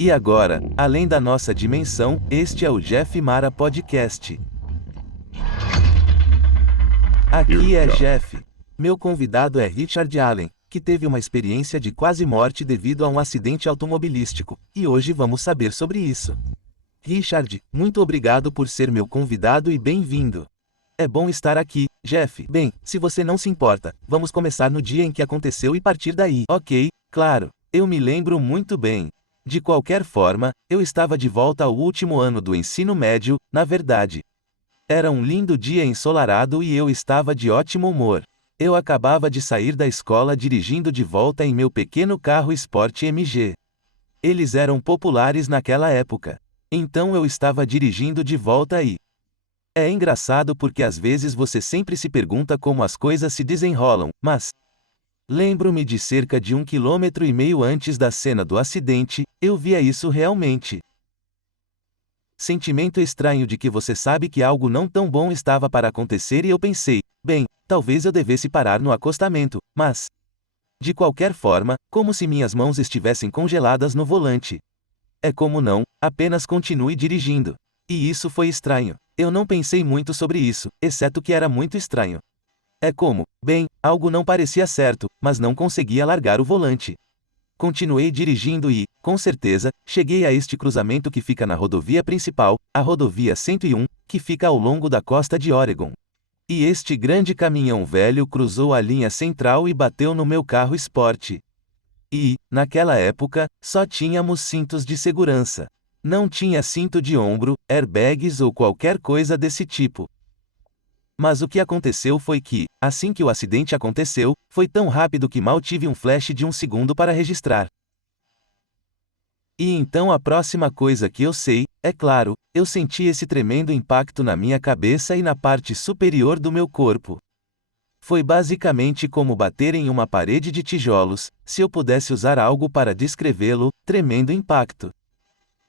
E agora, além da nossa dimensão, este é o Jeff Mara Podcast. Aqui é Jeff. Meu convidado é Richard Allen, que teve uma experiência de quase morte devido a um acidente automobilístico, e hoje vamos saber sobre isso. Richard, muito obrigado por ser meu convidado e bem-vindo. É bom estar aqui, Jeff. Bem, se você não se importa, vamos começar no dia em que aconteceu e partir daí. Ok, claro, eu me lembro muito bem. De qualquer forma, eu estava de volta ao último ano do ensino médio, na verdade. Era um lindo dia ensolarado e eu estava de ótimo humor. Eu acabava de sair da escola dirigindo de volta em meu pequeno carro Sport MG. Eles eram populares naquela época. Então eu estava dirigindo de volta aí. É engraçado porque às vezes você sempre se pergunta como as coisas se desenrolam, mas... Lembro-me de cerca de 1,5 km antes da cena do acidente, eu via isso realmente. Sentimento estranho de que você sabe que algo não tão bom estava para acontecer e eu pensei, bem, talvez eu devesse parar no acostamento, mas... De qualquer forma, como se minhas mãos estivessem congeladas no volante. É como não, apenas continue dirigindo. E isso foi estranho. Eu não pensei muito sobre isso, exceto que era muito estranho. É como, bem, algo não parecia certo, mas não conseguia largar o volante. Continuei dirigindo e, com certeza, cheguei a este cruzamento que fica na rodovia principal, a rodovia 101, que fica ao longo da costa de Oregon. E este grande caminhão velho cruzou a linha central e bateu no meu carro Sport. E, naquela época, só tínhamos cintos de segurança. Não tinha cinto de ombro, airbags ou qualquer coisa desse tipo. Mas o que aconteceu foi que, assim que o acidente aconteceu, foi tão rápido que mal tive um flash de 1 segundo para registrar. E então a próxima coisa que eu sei, é claro, eu senti esse tremendo impacto na minha cabeça e na parte superior do meu corpo. Foi basicamente como bater em uma parede de tijolos, se eu pudesse usar algo para descrevê-lo, tremendo impacto.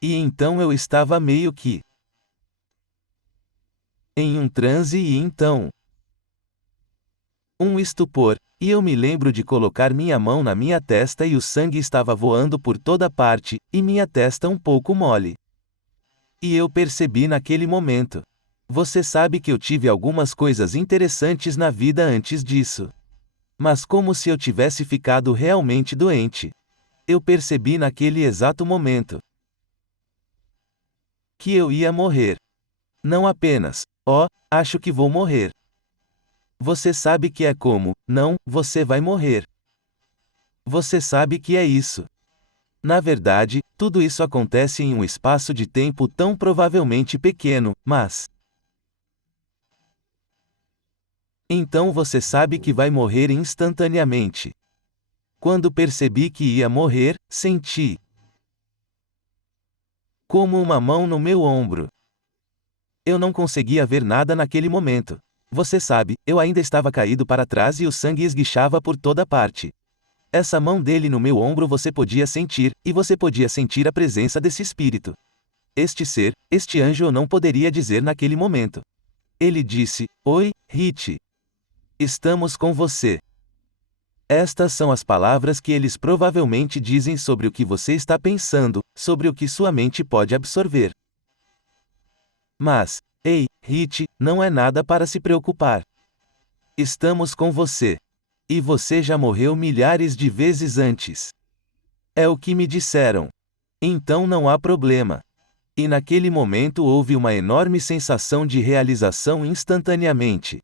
E então eu estava meio que em um transe e então um estupor, e eu me lembro de colocar minha mão na minha testa e o sangue estava voando por toda parte, e minha testa um pouco mole. E eu percebi naquele momento. Você sabe que eu tive algumas coisas interessantes na vida antes disso. Mas como se eu tivesse ficado realmente doente. Eu percebi naquele exato momento que eu ia morrer. Não apenas, acho que vou morrer. Você sabe que é como, não, você vai morrer. Você sabe que é isso. Na verdade, tudo isso acontece em um espaço de tempo tão provavelmente pequeno, mas... Então você sabe que vai morrer instantaneamente. Quando percebi que ia morrer, senti como uma mão no meu ombro. Eu não conseguia ver nada naquele momento. Você sabe, eu ainda estava caído para trás e o sangue esguichava por toda parte. Essa mão dele no meu ombro você podia sentir, e você podia sentir a presença desse espírito. Este ser, este anjo eu não poderia dizer naquele momento. Ele disse, oi, Rich. Estamos com você. Estas são as palavras que eles provavelmente dizem sobre o que você está pensando, sobre o que sua mente pode absorver. Mas, ei, Rich, não é nada para se preocupar. Estamos com você. E você já morreu milhares de vezes antes. É o que me disseram. Então não há problema. E naquele momento houve uma enorme sensação de realização instantaneamente.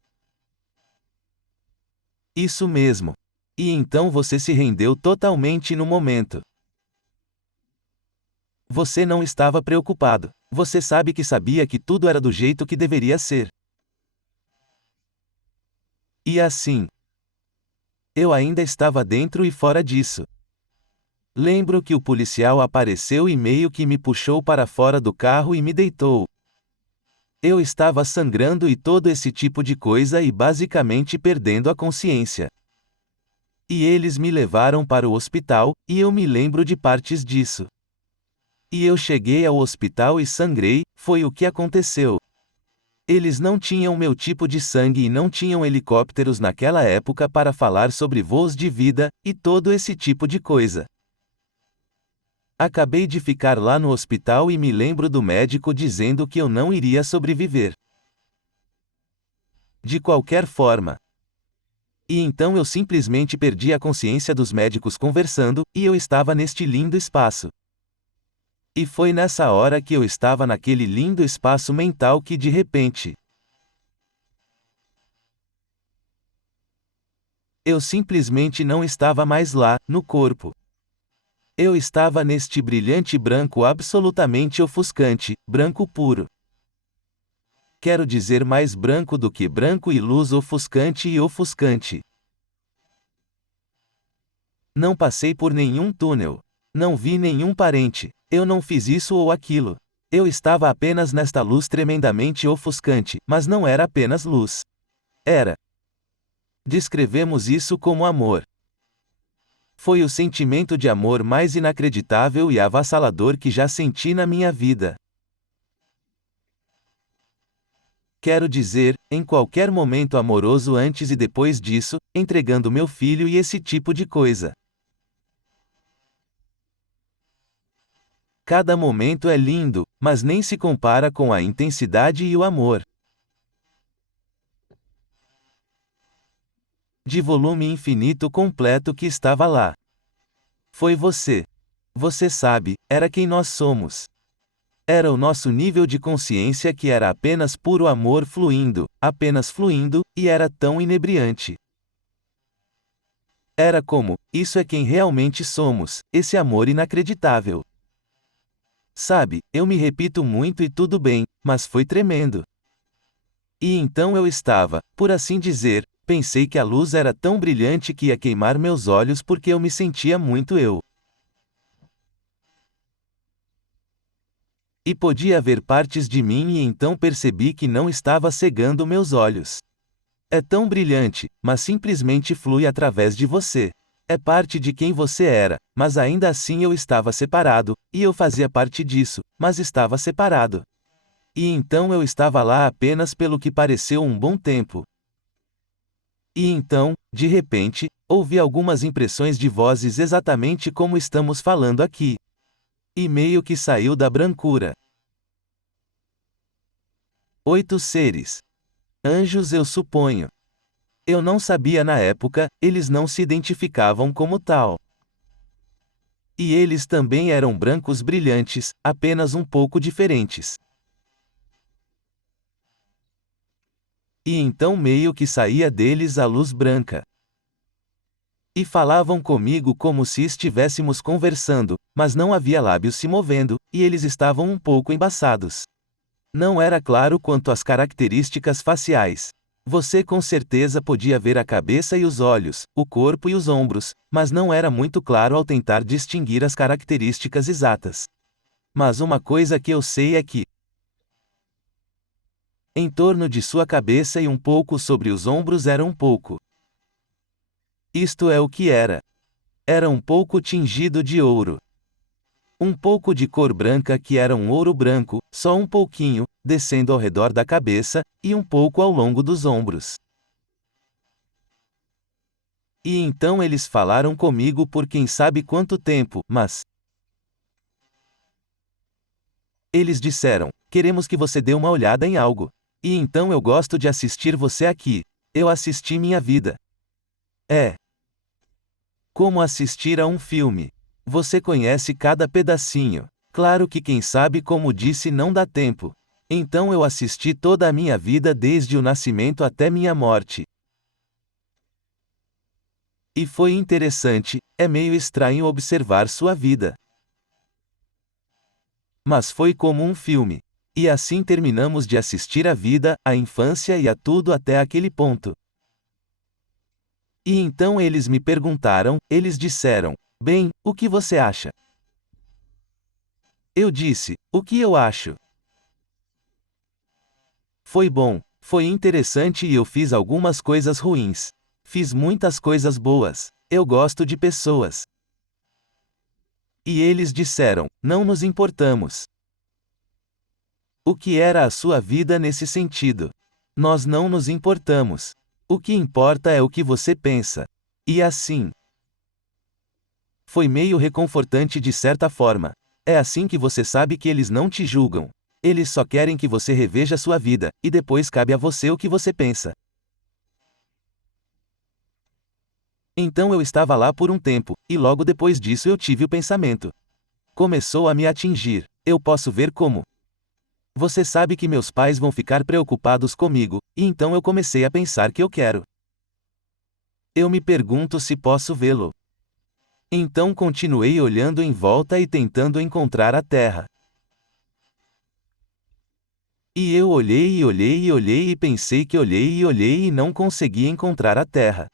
Isso mesmo. E então você se rendeu totalmente no momento. Você não estava preocupado. Você sabe que sabia que tudo era do jeito que deveria ser. E assim, eu ainda estava dentro e fora disso. Lembro que o policial apareceu e meio que me puxou para fora do carro e me deitou. Eu estava sangrando e todo esse tipo de coisa e basicamente perdendo a consciência. E eles me levaram para o hospital, e eu me lembro de partes disso. E eu cheguei ao hospital e sangrei, foi o que aconteceu. Eles não tinham meu tipo de sangue e não tinham helicópteros naquela época para falar sobre voos de vida, e todo esse tipo de coisa. Acabei de ficar lá no hospital e me lembro do médico dizendo que eu não iria sobreviver. De qualquer forma. E então eu simplesmente perdi a consciência dos médicos conversando, e eu estava neste lindo espaço. E foi nessa hora que eu estava naquele lindo espaço mental que de repente, eu simplesmente não estava mais lá, no corpo. Eu estava neste brilhante branco absolutamente ofuscante, branco puro. Quero dizer mais branco do que branco e luz ofuscante e ofuscante. Não passei por nenhum túnel. Não vi nenhum parente. Eu não fiz isso ou aquilo. Eu estava apenas nesta luz tremendamente ofuscante, mas não era apenas luz. Era. Descrevemos isso como amor. Foi o sentimento de amor mais inacreditável e avassalador que já senti na minha vida. Quero dizer, em qualquer momento amoroso antes e depois disso, entregando meu filho e esse tipo de coisa. Cada momento é lindo, mas nem se compara com a intensidade e o amor. De volume infinito completo que estava lá. Foi você. Você sabe, era quem nós somos. Era o nosso nível de consciência que era apenas puro amor fluindo, e era tão inebriante. Era como, isso é quem realmente somos, esse amor inacreditável. Sabe, eu me repito muito e tudo bem, mas foi tremendo. E então eu estava, por assim dizer, pensei que a luz era tão brilhante que ia queimar meus olhos porque eu me sentia muito eu. E podia ver partes de mim e então percebi que não estava cegando meus olhos. É tão brilhante, mas simplesmente flui através de você. É parte de quem você era, mas ainda assim eu estava separado, e eu fazia parte disso, mas estava separado. E então eu estava lá apenas pelo que pareceu um bom tempo. E então, de repente, ouvi algumas impressões de vozes exatamente como estamos falando aqui. E meio que saiu da brancura. 8 seres. Anjos, eu suponho. Eu não sabia na época, eles não se identificavam como tal. E eles também eram brancos brilhantes, apenas um pouco diferentes. E então meio que saía deles a luz branca. E falavam comigo como se estivéssemos conversando, mas não havia lábios se movendo, e eles estavam um pouco embaçados. Não era claro quanto às características faciais. Você com certeza podia ver a cabeça e os olhos, o corpo e os ombros, mas não era muito claro ao tentar distinguir as características exatas. Mas uma coisa que eu sei é que, em torno de sua cabeça e um pouco sobre os ombros era um pouco. Isto é o que era. Era um pouco tingido de ouro. Um pouco de cor branca que era um ouro branco, só um pouquinho, descendo ao redor da cabeça, e um pouco ao longo dos ombros. E então eles falaram comigo por quem sabe quanto tempo, mas eles disseram: queremos que você dê uma olhada em algo. E então eu gosto de assistir você aqui. Eu assisti minha vida. É como assistir a um filme. Você conhece cada pedacinho. Claro que quem sabe, como disse, não dá tempo. Então eu assisti toda a minha vida desde o nascimento até minha morte. E foi interessante, é meio estranho observar sua vida. Mas foi como um filme. E assim terminamos de assistir a vida, a infância e a tudo até aquele ponto. E então eles me perguntaram, eles disseram: bem, o que você acha? Eu disse: o que eu acho? Foi bom, foi interessante e eu fiz algumas coisas ruins. Fiz muitas coisas boas. Eu gosto de pessoas. E eles disseram: não nos importamos. O que era a sua vida nesse sentido? Nós não nos importamos. O que importa é o que você pensa. E assim. Foi meio reconfortante de certa forma. É assim que você sabe que eles não te julgam. Eles só querem que você reveja sua vida, e depois cabe a você o que você pensa. Então eu estava lá por um tempo, e logo depois disso eu tive o pensamento. Começou a me atingir. Eu posso ver como. Você sabe que meus pais vão ficar preocupados comigo, e então eu comecei a pensar que eu quero. Eu me pergunto se posso vê-lo. Então continuei olhando em volta e tentando encontrar a terra. E eu olhei e olhei e olhei e pensei que olhei e olhei e não consegui encontrar a terra.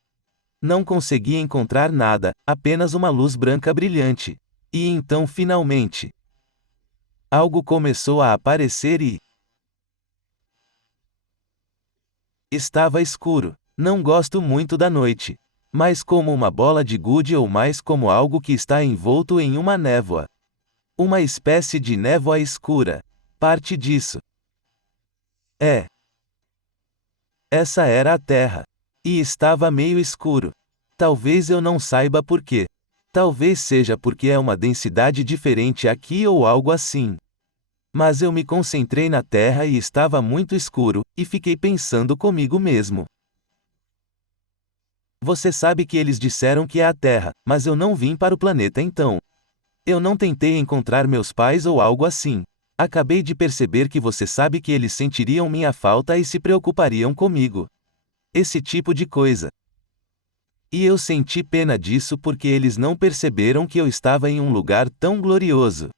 Não consegui encontrar nada, apenas uma luz branca brilhante. E então finalmente, algo começou a aparecer e estava escuro. Não gosto muito da noite. Mais como uma bola de gude ou mais como algo que está envolto em uma névoa. Uma espécie de névoa escura. Parte disso. Essa era a Terra. E estava meio escuro. Talvez eu não saiba por quê. Talvez seja porque é uma densidade diferente aqui ou algo assim. Mas eu me concentrei na Terra e estava muito escuro, e fiquei pensando comigo mesmo. Você sabe que eles disseram que é a Terra, mas eu não vim para o planeta então. Eu não tentei encontrar meus pais ou algo assim. Acabei de perceber que você sabe que eles sentiriam minha falta e se preocupariam comigo. Esse tipo de coisa. E eu senti pena disso porque eles não perceberam que eu estava em um lugar tão glorioso.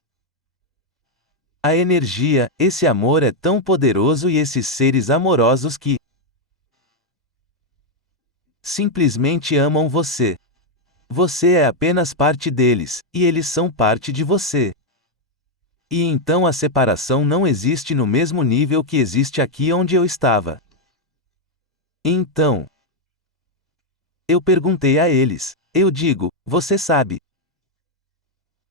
A energia, esse amor é tão poderoso e esses seres amorosos que simplesmente amam você. Você é apenas parte deles, e eles são parte de você. E então a separação não existe no mesmo nível que existe aqui onde eu estava. Então, eu perguntei a eles. Eu digo, você sabe.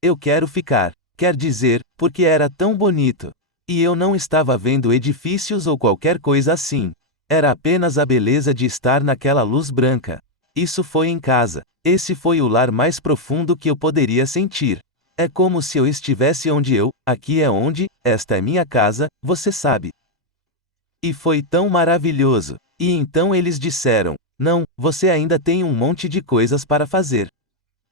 Eu quero ficar. Quer dizer, porque era tão bonito. E eu não estava vendo edifícios ou qualquer coisa assim. Era apenas a beleza de estar naquela luz branca. Isso foi em casa. Esse foi o lar mais profundo que eu poderia sentir. É como se eu estivesse onde aqui é onde, esta é minha casa, você sabe. E foi tão maravilhoso. E então eles disseram: não, você ainda tem um monte de coisas para fazer.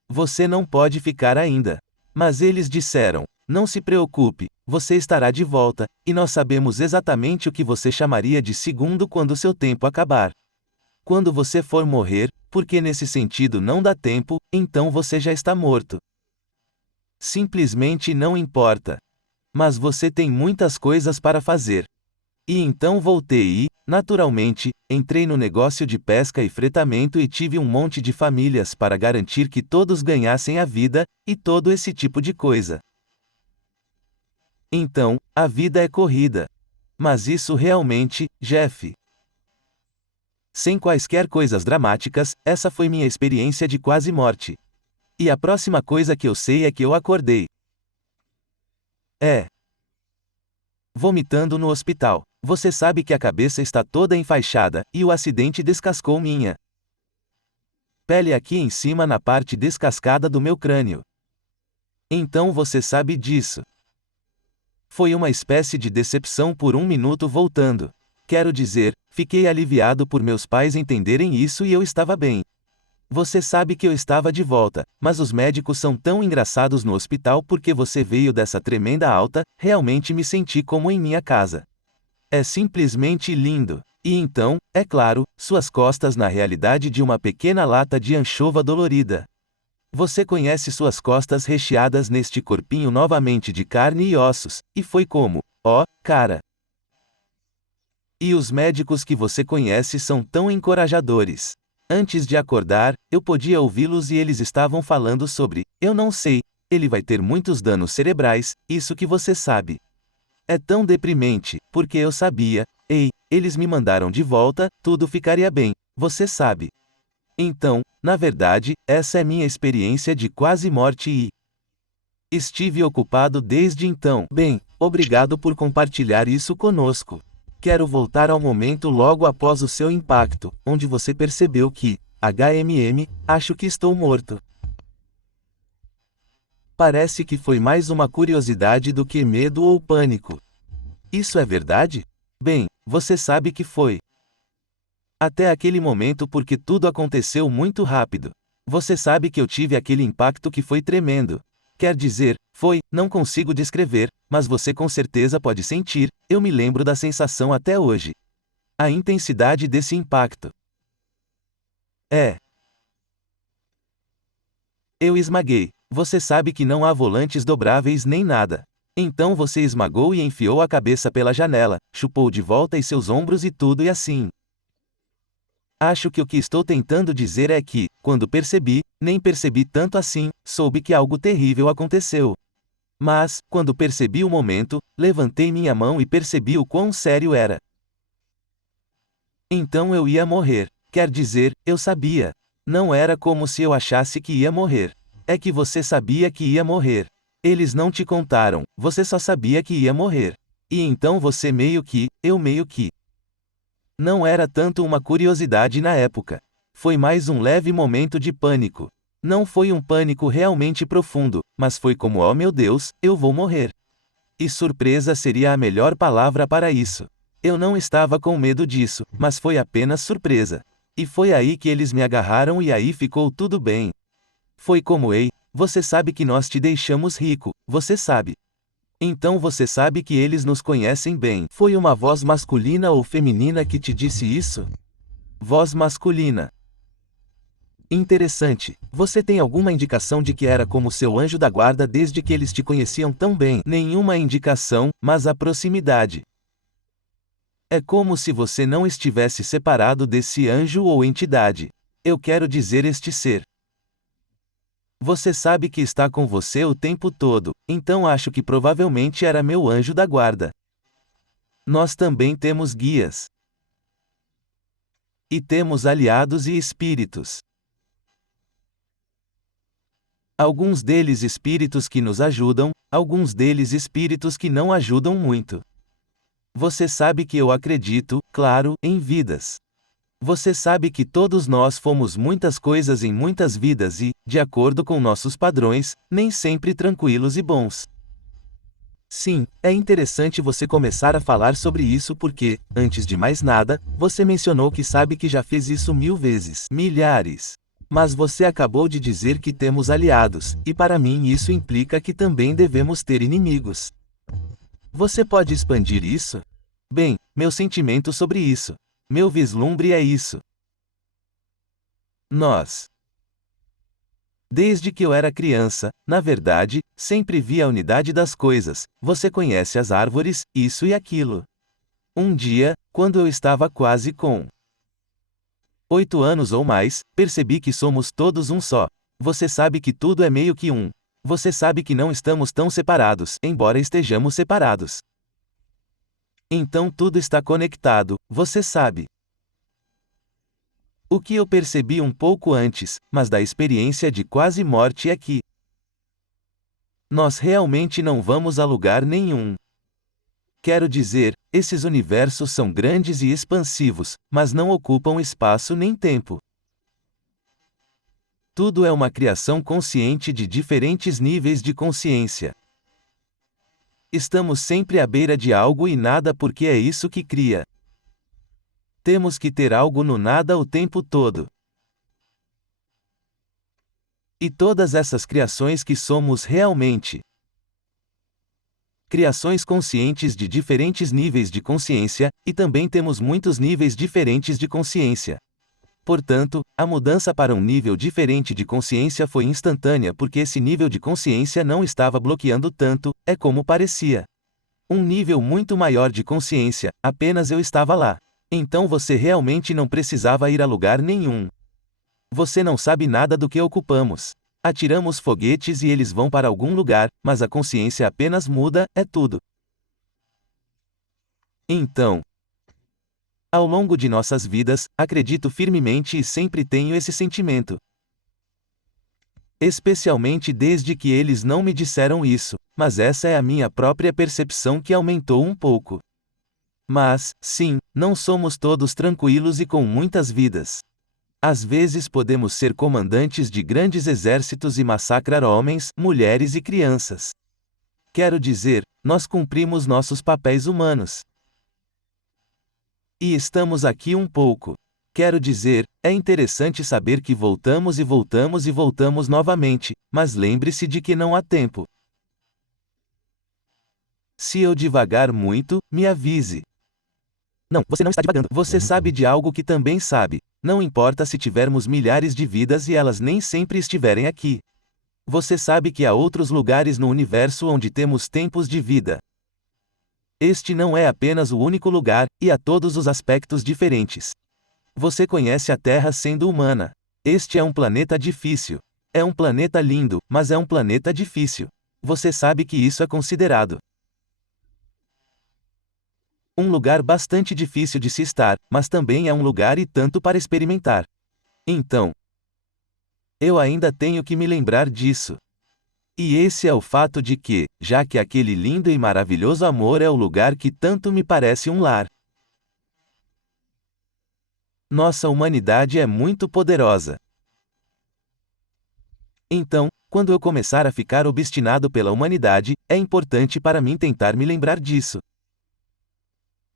Você não pode ficar ainda. Mas eles disseram: não se preocupe, você estará de volta, e nós sabemos exatamente o que você chamaria de segundo quando seu tempo acabar. Quando você for morrer, porque nesse sentido não dá tempo, então você já está morto. Simplesmente não importa. Mas você tem muitas coisas para fazer. E então voltei e, naturalmente, entrei no negócio de pesca e fretamento e tive um monte de famílias para garantir que todos ganhassem a vida, e todo esse tipo de coisa. Então, a vida é corrida. Mas isso realmente, Jeff. Sem quaisquer coisas dramáticas, essa foi minha experiência de quase morte. E a próxima coisa que eu sei é que eu acordei. Vomitando no hospital. Você sabe que a cabeça está toda enfaixada, e o acidente descascou minha pele aqui em cima na parte descascada do meu crânio. Então você sabe disso. Foi uma espécie de decepção por um minuto voltando. Quero dizer, fiquei aliviado por meus pais entenderem isso e eu estava bem. Você sabe que eu estava de volta, mas os médicos são tão engraçados no hospital porque você veio dessa tremenda alta, realmente me senti como em minha casa. É simplesmente lindo. E então, é claro, suas costas na realidade de uma pequena lata de anchova dolorida. Você conhece suas costas recheadas neste corpinho novamente de carne e ossos, e foi como, cara. E os médicos que você conhece são tão encorajadores. Antes de acordar, eu podia ouvi-los e eles estavam falando sobre, eu não sei, ele vai ter muitos danos cerebrais, isso que você sabe. É tão deprimente, porque eu sabia, eles me mandaram de volta, tudo ficaria bem, você sabe. Então, na verdade, essa é minha experiência de quase morte e estive ocupado desde então. Bem, obrigado por compartilhar isso conosco. Quero voltar ao momento logo após o seu impacto, onde você percebeu que, acho que estou morto. Parece que foi mais uma curiosidade do que medo ou pânico. Isso é verdade? Bem, você sabe que foi. Até aquele momento porque tudo aconteceu muito rápido. Você sabe que eu tive aquele impacto que foi tremendo. Quer dizer, não consigo descrever, mas você com certeza pode sentir, eu me lembro da sensação até hoje. A intensidade desse impacto. Eu esmaguei. Você sabe que não há volantes dobráveis nem nada. Então você esmagou e enfiou a cabeça pela janela, chupou de volta e seus ombros e tudo e assim. Acho que o que estou tentando dizer é que, quando percebi, nem percebi tanto assim, soube que algo terrível aconteceu. Mas, quando percebi o momento, levantei minha mão e percebi o quão sério era. Então eu ia morrer. Quer dizer, eu sabia. Não era como se eu achasse que ia morrer. É que você sabia que ia morrer. Eles não te contaram, você só sabia que ia morrer. E então você eu meio que. Não era tanto uma curiosidade na época. Foi mais um leve momento de pânico. Não foi um pânico realmente profundo, mas foi como oh meu Deus, eu vou morrer. E surpresa seria a melhor palavra para isso. Eu não estava com medo disso, mas foi apenas surpresa. E foi aí que eles me agarraram e aí ficou tudo bem. Foi como ei, você sabe que nós te deixamos rico, você sabe. Então você sabe que eles nos conhecem bem. Foi uma voz masculina ou feminina que te disse isso? Voz masculina. Interessante. Você tem alguma indicação de que era como seu anjo da guarda desde que eles te conheciam tão bem? Nenhuma indicação, mas a proximidade. É como se você não estivesse separado desse anjo ou entidade. Eu quero dizer este ser. Você sabe que está com você o tempo todo, então acho que provavelmente era meu anjo da guarda. Nós também temos guias. E temos aliados e espíritos. Alguns deles espíritos que nos ajudam, alguns deles espíritos que não ajudam muito. Você sabe que eu acredito, claro, em vidas. Você sabe que todos nós fomos muitas coisas em muitas vidas e, de acordo com nossos padrões, nem sempre tranquilos e bons. Sim, é interessante você começar a falar sobre isso porque, antes de mais nada, você mencionou que sabe que já fez isso 1000 vezes, milhares. Mas você acabou de dizer que temos aliados, e para mim isso implica que também devemos ter inimigos. Você pode expandir isso? Bem, meu sentimento sobre isso. Meu vislumbre é isso. Desde que eu era criança, na verdade, sempre vi a unidade das coisas. Você conhece as árvores, isso e aquilo. Um dia, quando eu estava quase com 8 anos ou mais, percebi que somos todos um só. Você sabe que tudo é meio que um. Você sabe que não estamos tão separados, embora estejamos separados. Então tudo está conectado, você sabe. O que eu percebi um pouco antes, mas da experiência de quase morte é que nós realmente não vamos a lugar nenhum. Quero dizer, esses universos são grandes e expansivos, mas não ocupam espaço nem tempo. Tudo é uma criação consciente de diferentes níveis de consciência. Estamos sempre à beira de algo e nada porque é isso que cria. Temos que ter algo no nada o tempo todo. E todas essas criações que somos realmente. Criações conscientes de diferentes níveis de consciência, e também temos muitos níveis diferentes de consciência. Portanto, a mudança para um nível diferente de consciência foi instantânea porque esse nível de consciência não estava bloqueando tanto, é como parecia. Um nível muito maior de consciência, apenas eu estava lá. Então você realmente não precisava ir a lugar nenhum. Você não sabe nada do que ocupamos. Atiramos foguetes e eles vão para algum lugar, mas a consciência apenas muda, é tudo. Então, ao longo de nossas vidas, acredito firmemente e sempre tenho esse sentimento. Especialmente desde que eles não me disseram isso, mas essa é a minha própria percepção que aumentou um pouco. Mas, sim, não somos todos tranquilos e com muitas vidas. Às vezes podemos ser comandantes de grandes exércitos e massacrar homens, mulheres e crianças. Quero dizer, nós cumprimos nossos papéis humanos. E estamos aqui um pouco. Quero dizer, é interessante saber que voltamos e voltamos e voltamos novamente, mas lembre-se de que não há tempo. Se eu divagar muito, me avise. Não, você não está divagando. Você sabe de algo que também sabe. Não importa se tivermos milhares de vidas e elas nem sempre estiverem aqui. Você sabe que há outros lugares no universo onde temos tempos de vida. Este não é apenas o único lugar, e há todos os aspectos diferentes. Você conhece a Terra sendo humana. Este é um planeta difícil. É um planeta lindo, mas é um planeta difícil. Você sabe que isso é considerado um lugar bastante difícil de se estar, mas também é um lugar e tanto para experimentar. Então, eu ainda tenho que me lembrar disso. E esse é o fato de que, já que aquele lindo e maravilhoso amor é o lugar que tanto me parece um lar. Nossa humanidade é muito poderosa. Então, quando eu começar a ficar obstinado pela humanidade, é importante para mim tentar me lembrar disso.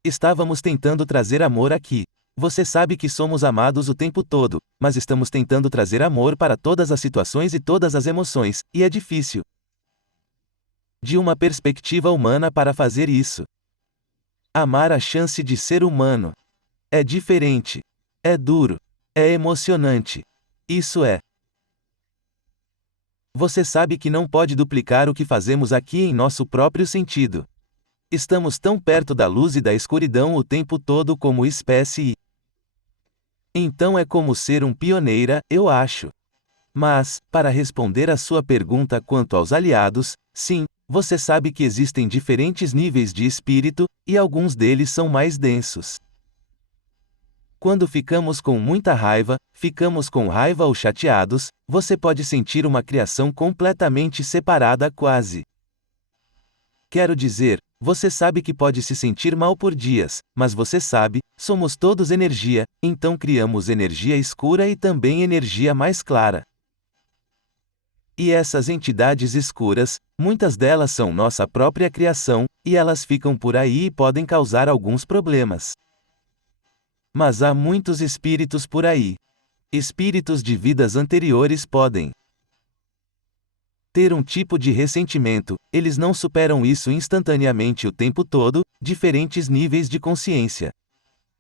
Estávamos tentando trazer amor aqui. Você sabe que somos amados o tempo todo, mas estamos tentando trazer amor para todas as situações e todas as emoções, e é difícil. De uma perspectiva humana para fazer isso. Amar a chance de ser humano. É diferente. É duro. É emocionante. Isso é. Você sabe que não pode duplicar o que fazemos aqui em nosso próprio sentido. Estamos tão perto da luz e da escuridão o tempo todo como espécie e... Então é como ser um pioneira, eu acho. Mas, para responder à sua pergunta quanto aos aliados, sim, você sabe que existem diferentes níveis de espírito, e alguns deles são mais densos. Quando ficamos com muita raiva, ficamos com raiva ou chateados, você pode sentir uma criação completamente separada quase. Quero dizer, você sabe que pode se sentir mal por dias, mas você sabe, somos todos energia, então criamos energia escura e também energia mais clara. E essas entidades escuras, muitas delas são nossa própria criação, e elas ficam por aí e podem causar alguns problemas. Mas há muitos espíritos por aí. Espíritos de vidas anteriores podem ter um tipo de ressentimento, eles não superam isso instantaneamente o tempo todo, diferentes níveis de consciência.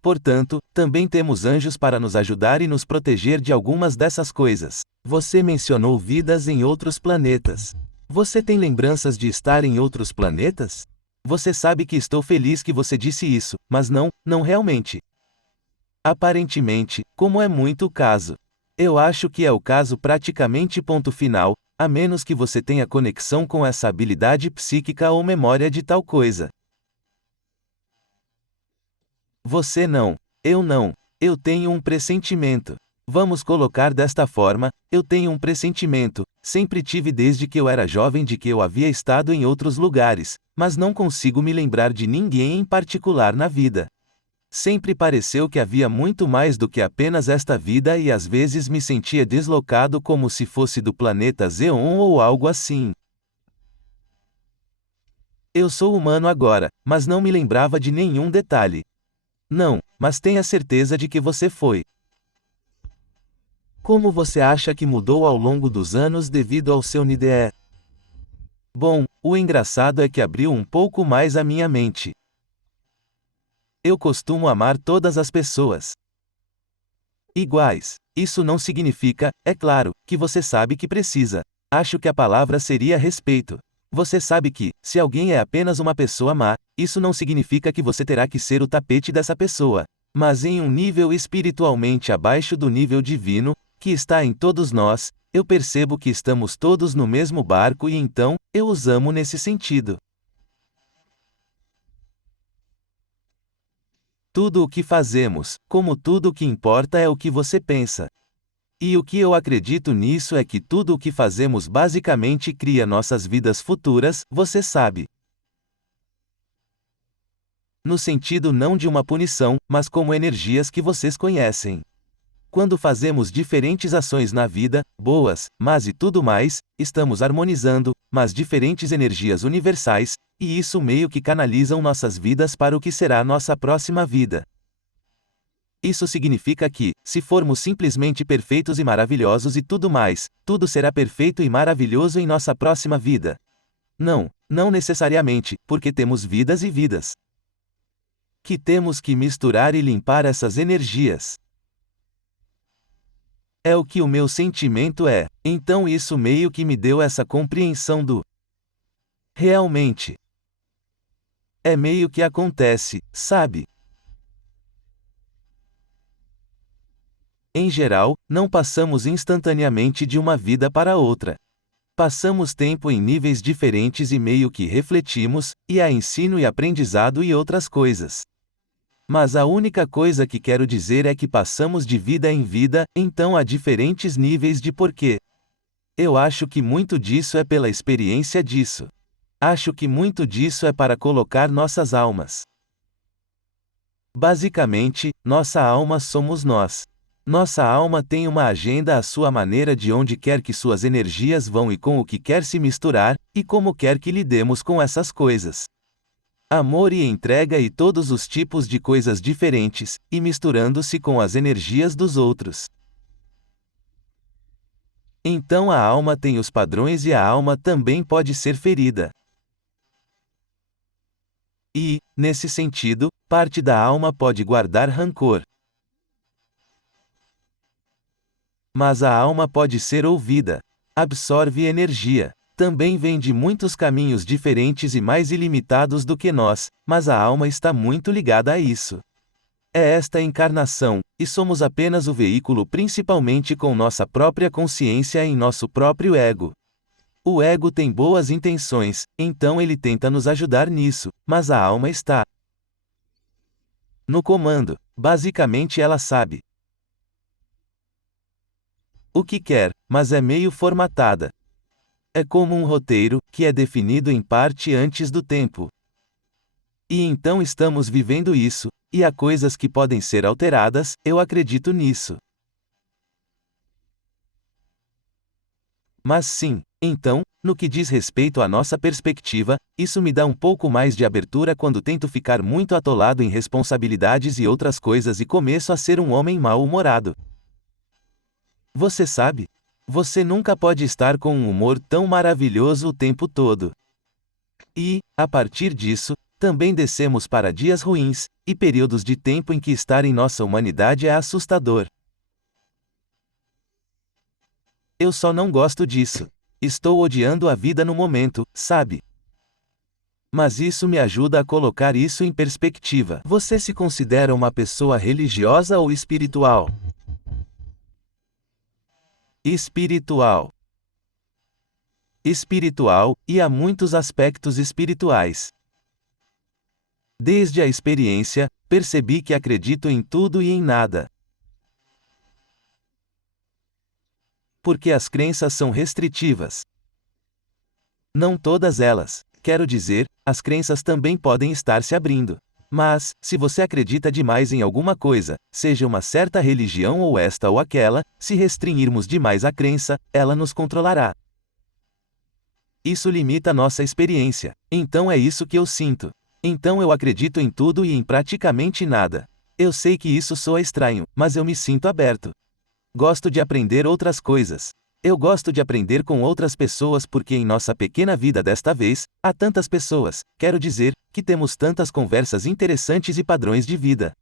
Portanto, também temos anjos para nos ajudar e nos proteger de algumas dessas coisas. Você mencionou vidas em outros planetas. Você tem lembranças de estar em outros planetas? Você sabe que estou feliz que você disse isso, mas não realmente. Aparentemente, como é muito o caso. Eu acho que é o caso praticamente ponto final, a menos que você tenha conexão com essa habilidade psíquica ou memória de tal coisa. Você não. Eu não. Eu tenho um pressentimento. Vamos colocar desta forma, eu tenho um pressentimento, sempre tive desde que eu era jovem de que eu havia estado em outros lugares, mas não consigo me lembrar de ninguém em particular na vida. Sempre pareceu que havia muito mais do que apenas esta vida e às vezes me sentia deslocado como se fosse do planeta Zeon ou algo assim. Eu sou humano agora, mas não me lembrava de nenhum detalhe. Não, mas tenha certeza de que você foi. Como você acha que mudou ao longo dos anos devido ao seu NDE? Bom, o engraçado é que abriu um pouco mais a minha mente. Eu costumo amar todas as pessoas iguais. Isso não significa, é claro, que você sabe que precisa. Acho que a palavra seria respeito. Você sabe que, se alguém é apenas uma pessoa má, isso não significa que você terá que ser o tapete dessa pessoa. Mas em um nível espiritualmente abaixo do nível divino, que está em todos nós, eu percebo que estamos todos no mesmo barco e então, eu os amo nesse sentido. Tudo o que fazemos, como tudo o que importa é o que você pensa. E o que eu acredito nisso é que tudo o que fazemos basicamente cria nossas vidas futuras, você sabe. No sentido não de uma punição, mas como energias que vocês conhecem. Quando fazemos diferentes ações na vida, boas, más e tudo mais, estamos harmonizando, mas diferentes energias universais, e isso meio que canalizam nossas vidas para o que será nossa próxima vida. Isso significa que, se formos simplesmente perfeitos e maravilhosos e tudo mais, tudo será perfeito e maravilhoso em nossa próxima vida. Não, não necessariamente, porque temos vidas e vidas. Que temos que misturar e limpar essas energias. É o que o meu sentimento é, então isso meio que me deu essa compreensão do realmente. É meio que acontece, sabe? Em geral, não passamos instantaneamente de uma vida para outra. Passamos tempo em níveis diferentes e meio que refletimos, e há ensino e aprendizado e outras coisas. Mas a única coisa que quero dizer é que passamos de vida em vida, então há diferentes níveis de porquê. Eu acho que muito disso é pela experiência disso. Acho que muito disso é para colocar nossas almas. Basicamente, nossa alma somos nós. Nossa alma tem uma agenda à sua maneira de onde quer que suas energias vão e com o que quer se misturar, e como quer que lidemos com essas coisas. Amor e entrega e todos os tipos de coisas diferentes, e misturando-se com as energias dos outros. Então a alma tem os padrões e a alma também pode ser ferida. E, nesse sentido, parte da alma pode guardar rancor. Mas a alma pode ser ouvida. Absorve energia. Também vem de muitos caminhos diferentes e mais ilimitados do que nós, mas a alma está muito ligada a isso. É esta encarnação, e somos apenas o veículo principalmente com nossa própria consciência em nosso próprio ego. O ego tem boas intenções, então ele tenta nos ajudar nisso, mas a alma está no comando. Basicamente ela sabe o que quer, mas é meio formatada. É como um roteiro, que é definido em parte antes do tempo. E então estamos vivendo isso, e há coisas que podem ser alteradas, eu acredito nisso. Mas sim, então, no que diz respeito à nossa perspectiva, isso me dá um pouco mais de abertura quando tento ficar muito atolado em responsabilidades e outras coisas e começo a ser um homem mal-humorado. Você sabe? Você nunca pode estar com um humor tão maravilhoso o tempo todo. E, a partir disso, também descemos para dias ruins, e períodos de tempo em que estar em nossa humanidade é assustador. Eu só não gosto disso. Estou odiando a vida no momento, sabe? Mas isso me ajuda a colocar isso em perspectiva. Você se considera uma pessoa religiosa ou espiritual? Espiritual. Espiritual, e há muitos aspectos espirituais. Desde a experiência, percebi que acredito em tudo e em nada. Porque as crenças são restritivas. Não todas elas, quero dizer, as crenças também podem estar se abrindo. Mas, se você acredita demais em alguma coisa, seja uma certa religião ou esta ou aquela, se restringirmos demais a crença, ela nos controlará. Isso limita nossa experiência. Então é isso que eu sinto. Então eu acredito em tudo e em praticamente nada. Eu sei que isso soa estranho, mas eu me sinto aberto. Gosto de aprender outras coisas. Eu gosto de aprender com outras pessoas porque em nossa pequena vida desta vez, há tantas pessoas, quero dizer, que temos tantas conversas interessantes e padrões de vida.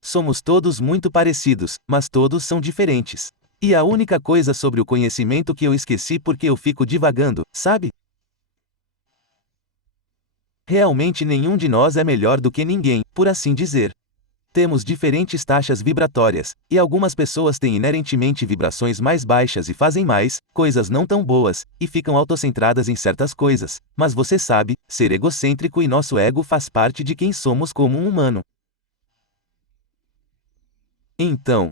Somos todos muito parecidos, mas todos são diferentes. E a única coisa sobre o conhecimento que eu esqueci porque eu fico divagando, sabe? Realmente nenhum de nós é melhor do que ninguém, por assim dizer. Temos diferentes taxas vibratórias, e algumas pessoas têm inerentemente vibrações mais baixas e fazem mais, coisas não tão boas, e ficam autocentradas em certas coisas, mas você sabe, ser egocêntrico e nosso ego faz parte de quem somos como um humano. Então,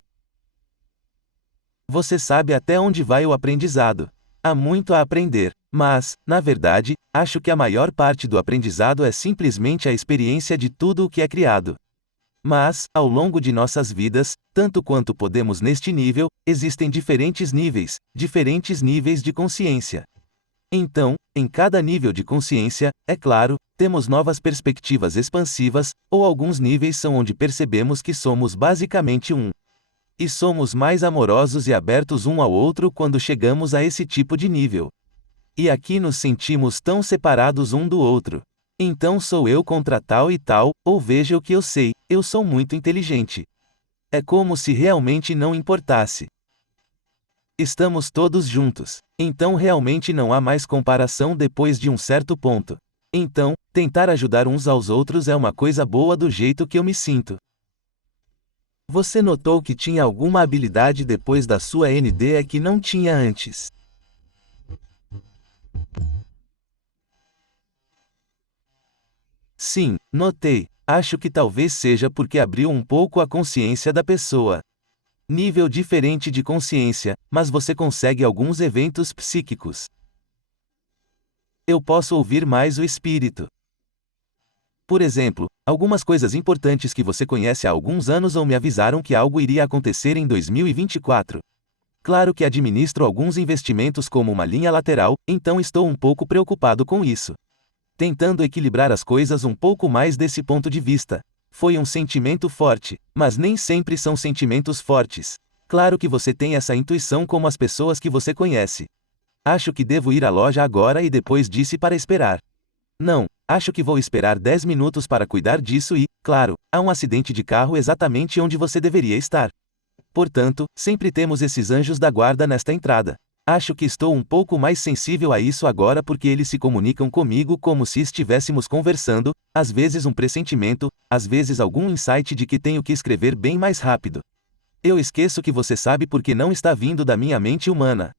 você sabe até onde vai o aprendizado. Há muito a aprender, mas, na verdade, acho que a maior parte do aprendizado é simplesmente a experiência de tudo o que é criado. Mas, ao longo de nossas vidas, tanto quanto podemos neste nível, existem diferentes níveis de consciência. Então, em cada nível de consciência, é claro, temos novas perspectivas expansivas, ou alguns níveis são onde percebemos que somos basicamente um. E somos mais amorosos e abertos um ao outro quando chegamos a esse tipo de nível. E aqui nos sentimos tão separados um do outro. Então sou eu contra tal e tal, ou veja o que eu sei, eu sou muito inteligente. É como se realmente não importasse. Estamos todos juntos. Então realmente não há mais comparação depois de um certo ponto. Então, tentar ajudar uns aos outros é uma coisa boa do jeito que eu me sinto. Você notou que tinha alguma habilidade depois da sua NDE que não tinha antes? Sim, notei. Acho que talvez seja porque abriu um pouco a consciência da pessoa. Nível diferente de consciência, mas você consegue alguns eventos psíquicos. Eu posso ouvir mais o espírito. Por exemplo, algumas coisas importantes que você conhece há alguns anos ou me avisaram que algo iria acontecer em 2024. Claro que administro alguns investimentos como uma linha lateral, então estou um pouco preocupado com isso. Tentando equilibrar as coisas um pouco mais desse ponto de vista. Foi um sentimento forte, mas nem sempre são sentimentos fortes. Claro que você tem essa intuição como as pessoas que você conhece. Acho que devo ir à loja agora e depois disse para esperar. Não, acho que vou esperar 10 minutos para cuidar disso e, claro, há um acidente de carro exatamente onde você deveria estar. Portanto, sempre temos esses anjos da guarda nesta entrada. Acho que estou um pouco mais sensível a isso agora porque eles se comunicam comigo como se estivéssemos conversando, às vezes um pressentimento, às vezes algum insight de que tenho que escrever bem mais rápido. Eu esqueço que você sabe porque não está vindo da minha mente humana.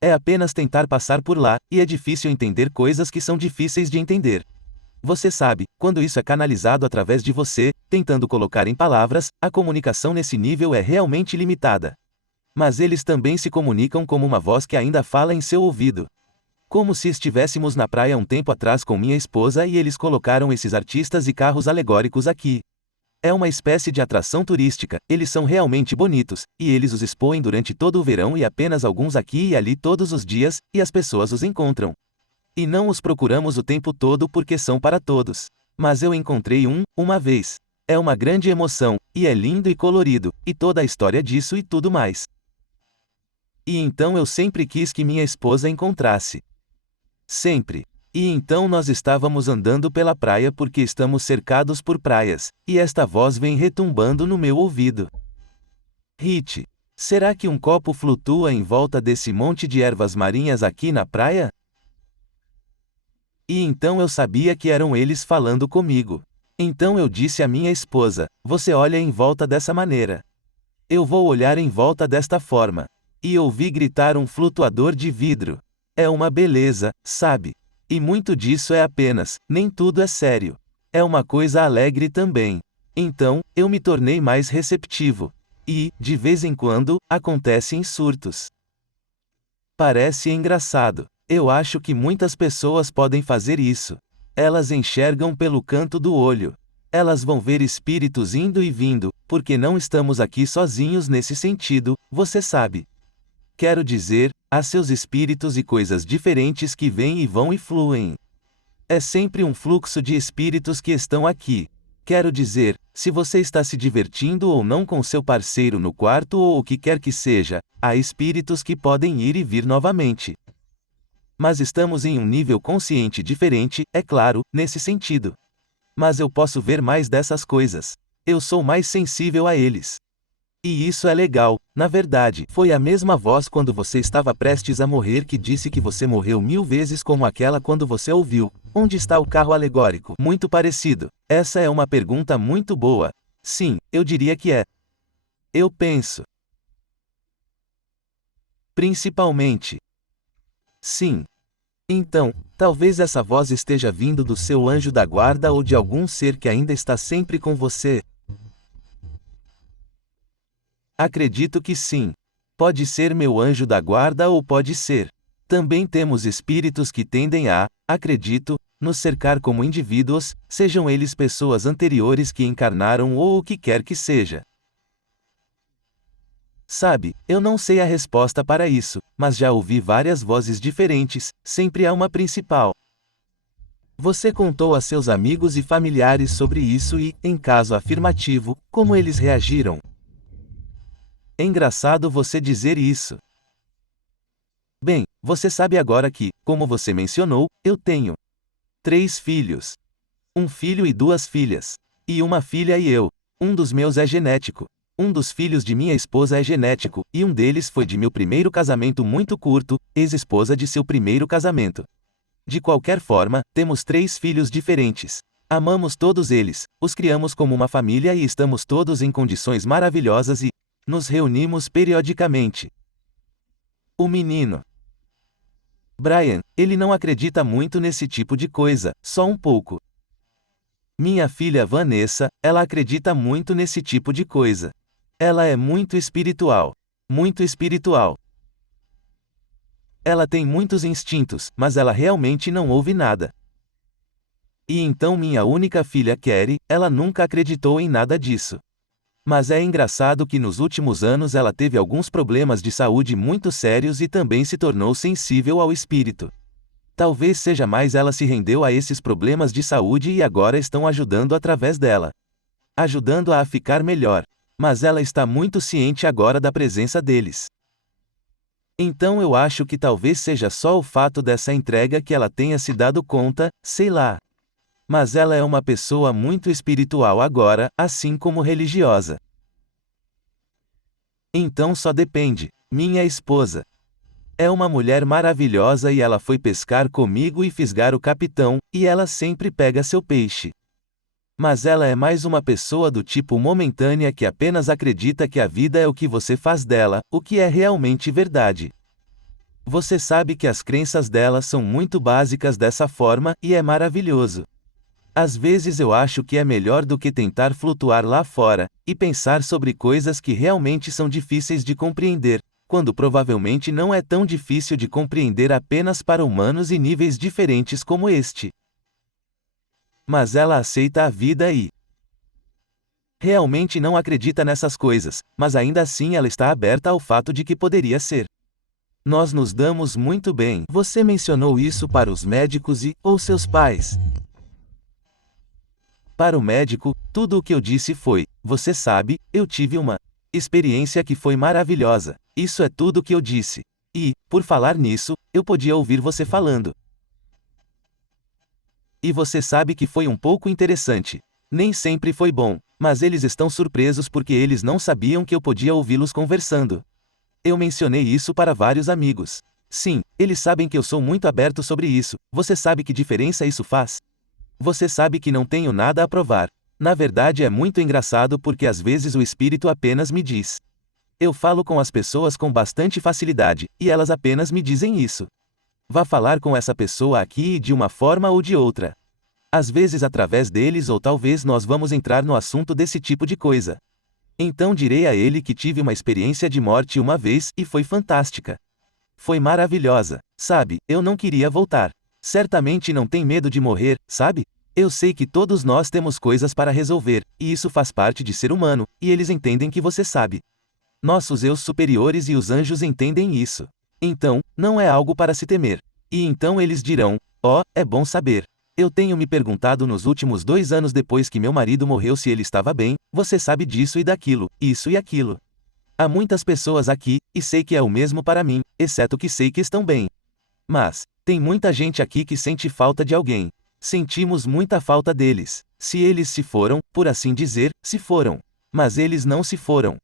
É apenas tentar passar por lá, e é difícil entender coisas que são difíceis de entender. Você sabe, quando isso é canalizado através de você, tentando colocar em palavras, a comunicação nesse nível é realmente limitada. Mas eles também se comunicam como uma voz que ainda fala em seu ouvido. Como se estivéssemos na praia um tempo atrás com minha esposa e eles colocaram esses artistas e carros alegóricos aqui. É uma espécie de atração turística, eles são realmente bonitos, e eles os expõem durante todo o verão e apenas alguns aqui e ali todos os dias, e as pessoas os encontram. E não os procuramos o tempo todo porque são para todos. Mas eu encontrei uma vez. É uma grande emoção, e é lindo e colorido, e toda a história disso e tudo mais. E então eu sempre quis que minha esposa encontrasse. Sempre. E então nós estávamos andando pela praia porque estamos cercados por praias, e esta voz vem retumbando no meu ouvido. Hit. Será que um copo flutua em volta desse monte de ervas marinhas aqui na praia? E então eu sabia que eram eles falando comigo. Então eu disse à minha esposa: você olha em volta dessa maneira. Eu vou olhar em volta desta forma. E ouvi gritar um flutuador de vidro. É uma beleza, sabe? E muito disso é apenas, nem tudo é sério. É uma coisa alegre também. Então, eu me tornei mais receptivo. E, de vez em quando, acontece em surtos. Parece engraçado. Eu acho que muitas pessoas podem fazer isso. Elas enxergam pelo canto do olho. Elas vão ver espíritos indo e vindo, porque não estamos aqui sozinhos nesse sentido, você sabe. Quero dizer, há seus espíritos e coisas diferentes que vêm e vão e fluem. É sempre um fluxo de espíritos que estão aqui. Quero dizer, se você está se divertindo ou não com seu parceiro no quarto ou o que quer que seja, há espíritos que podem ir e vir novamente. Mas estamos em um nível consciente diferente, é claro, nesse sentido. Mas eu posso ver mais dessas coisas. Eu sou mais sensível a eles. E isso é legal, na verdade. Foi a mesma voz quando você estava prestes a morrer que disse que você morreu 1000 vezes como aquela quando você ouviu: onde está o carro alegórico? Muito parecido. Essa é uma pergunta muito boa. Sim, eu diria que é. Eu penso. Principalmente. Sim. Então, talvez essa voz esteja vindo do seu anjo da guarda ou de algum ser que ainda está sempre com você. Acredito que sim. Pode ser meu anjo da guarda ou pode ser Também temos espíritos que tendem a, acredito, nos cercar como indivíduos, sejam eles pessoas anteriores que encarnaram ou o que quer que seja. Sabe, eu não sei a resposta para isso, mas já ouvi várias vozes diferentes, sempre há uma principal. Você contou a seus amigos e familiares sobre isso e, em caso afirmativo, como eles reagiram? É engraçado você dizer isso. Bem, você sabe agora que, como você mencionou, eu tenho 3 filhos. Um filho e 2 filhas. E uma filha e eu. Um dos meus é genético. Um dos filhos de minha esposa é genético, e um deles foi de meu primeiro casamento muito curto, ex-esposa de seu primeiro casamento. De qualquer forma, temos 3 filhos diferentes. Amamos todos eles, os criamos como uma família e estamos todos em condições maravilhosas e nos reunimos periodicamente. O menino Brian, ele não acredita muito nesse tipo de coisa, só um pouco. Minha filha Vanessa, ela acredita muito nesse tipo de coisa. Ela é muito espiritual. Muito espiritual. Ela tem muitos instintos, mas ela realmente não ouve nada. E então minha única filha Carrie, ela nunca acreditou em nada disso. Mas é engraçado que nos últimos anos ela teve alguns problemas de saúde muito sérios e também se tornou sensível ao espírito. Talvez seja mais ela se rendeu a esses problemas de saúde e agora estão ajudando através dela. Ajudando-a a ficar melhor. Mas ela está muito ciente agora da presença deles. Então eu acho que talvez seja só o fato dessa entrega que ela tenha se dado conta, sei lá. Mas ela é uma pessoa muito espiritual agora, assim como religiosa. Então só depende. Minha esposa é uma mulher maravilhosa e ela foi pescar comigo e fisgar o capitão, e ela sempre pega seu peixe. Mas ela é mais uma pessoa do tipo momentânea que apenas acredita que a vida é o que você faz dela, o que é realmente verdade. Você sabe que as crenças dela são muito básicas dessa forma, e é maravilhoso. Às vezes eu acho que é melhor do que tentar flutuar lá fora, e pensar sobre coisas que realmente são difíceis de compreender, quando provavelmente não é tão difícil de compreender apenas para humanos em níveis diferentes como este. Mas ela aceita a vida e realmente não acredita nessas coisas, mas ainda assim ela está aberta ao fato de que poderia ser. Nós nos damos muito bem. Você mencionou isso para os médicos ou seus pais? Para o médico, tudo o que eu disse foi: você sabe, eu tive uma experiência que foi maravilhosa. Isso é tudo o que eu disse. E, por falar nisso, eu podia ouvir você falando. E você sabe que foi um pouco interessante. Nem sempre foi bom, mas eles estão surpresos porque eles não sabiam que eu podia ouvi-los conversando. Eu mencionei isso para vários amigos. Sim, eles sabem que eu sou muito aberto sobre isso. Você sabe que diferença isso faz? Você sabe que não tenho nada a provar. Na verdade é muito engraçado porque às vezes o espírito apenas me diz. Eu falo com as pessoas com bastante facilidade, e elas apenas me dizem isso. Vá falar com essa pessoa aqui de uma forma ou de outra. Às vezes através deles ou talvez nós vamos entrar no assunto desse tipo de coisa. Então direi a ele que tive uma experiência de morte uma vez e foi fantástica. Foi maravilhosa. Sabe, eu não queria voltar. Certamente não tem medo de morrer, sabe? Eu sei que todos nós temos coisas para resolver, e isso faz parte de ser humano, e eles entendem que você sabe. Nossos eus superiores e os anjos entendem isso. Então, não é algo para se temer. E então eles dirão: oh, é bom saber. Eu tenho me perguntado nos últimos 2 anos depois que meu marido morreu se ele estava bem, você sabe disso e daquilo, isso e aquilo. Há muitas pessoas aqui, e sei que é o mesmo para mim, exceto que sei que estão bem. Mas, tem muita gente aqui que sente falta de alguém. Sentimos muita falta deles. Se eles se foram, por assim dizer, se foram. Mas eles não se foram.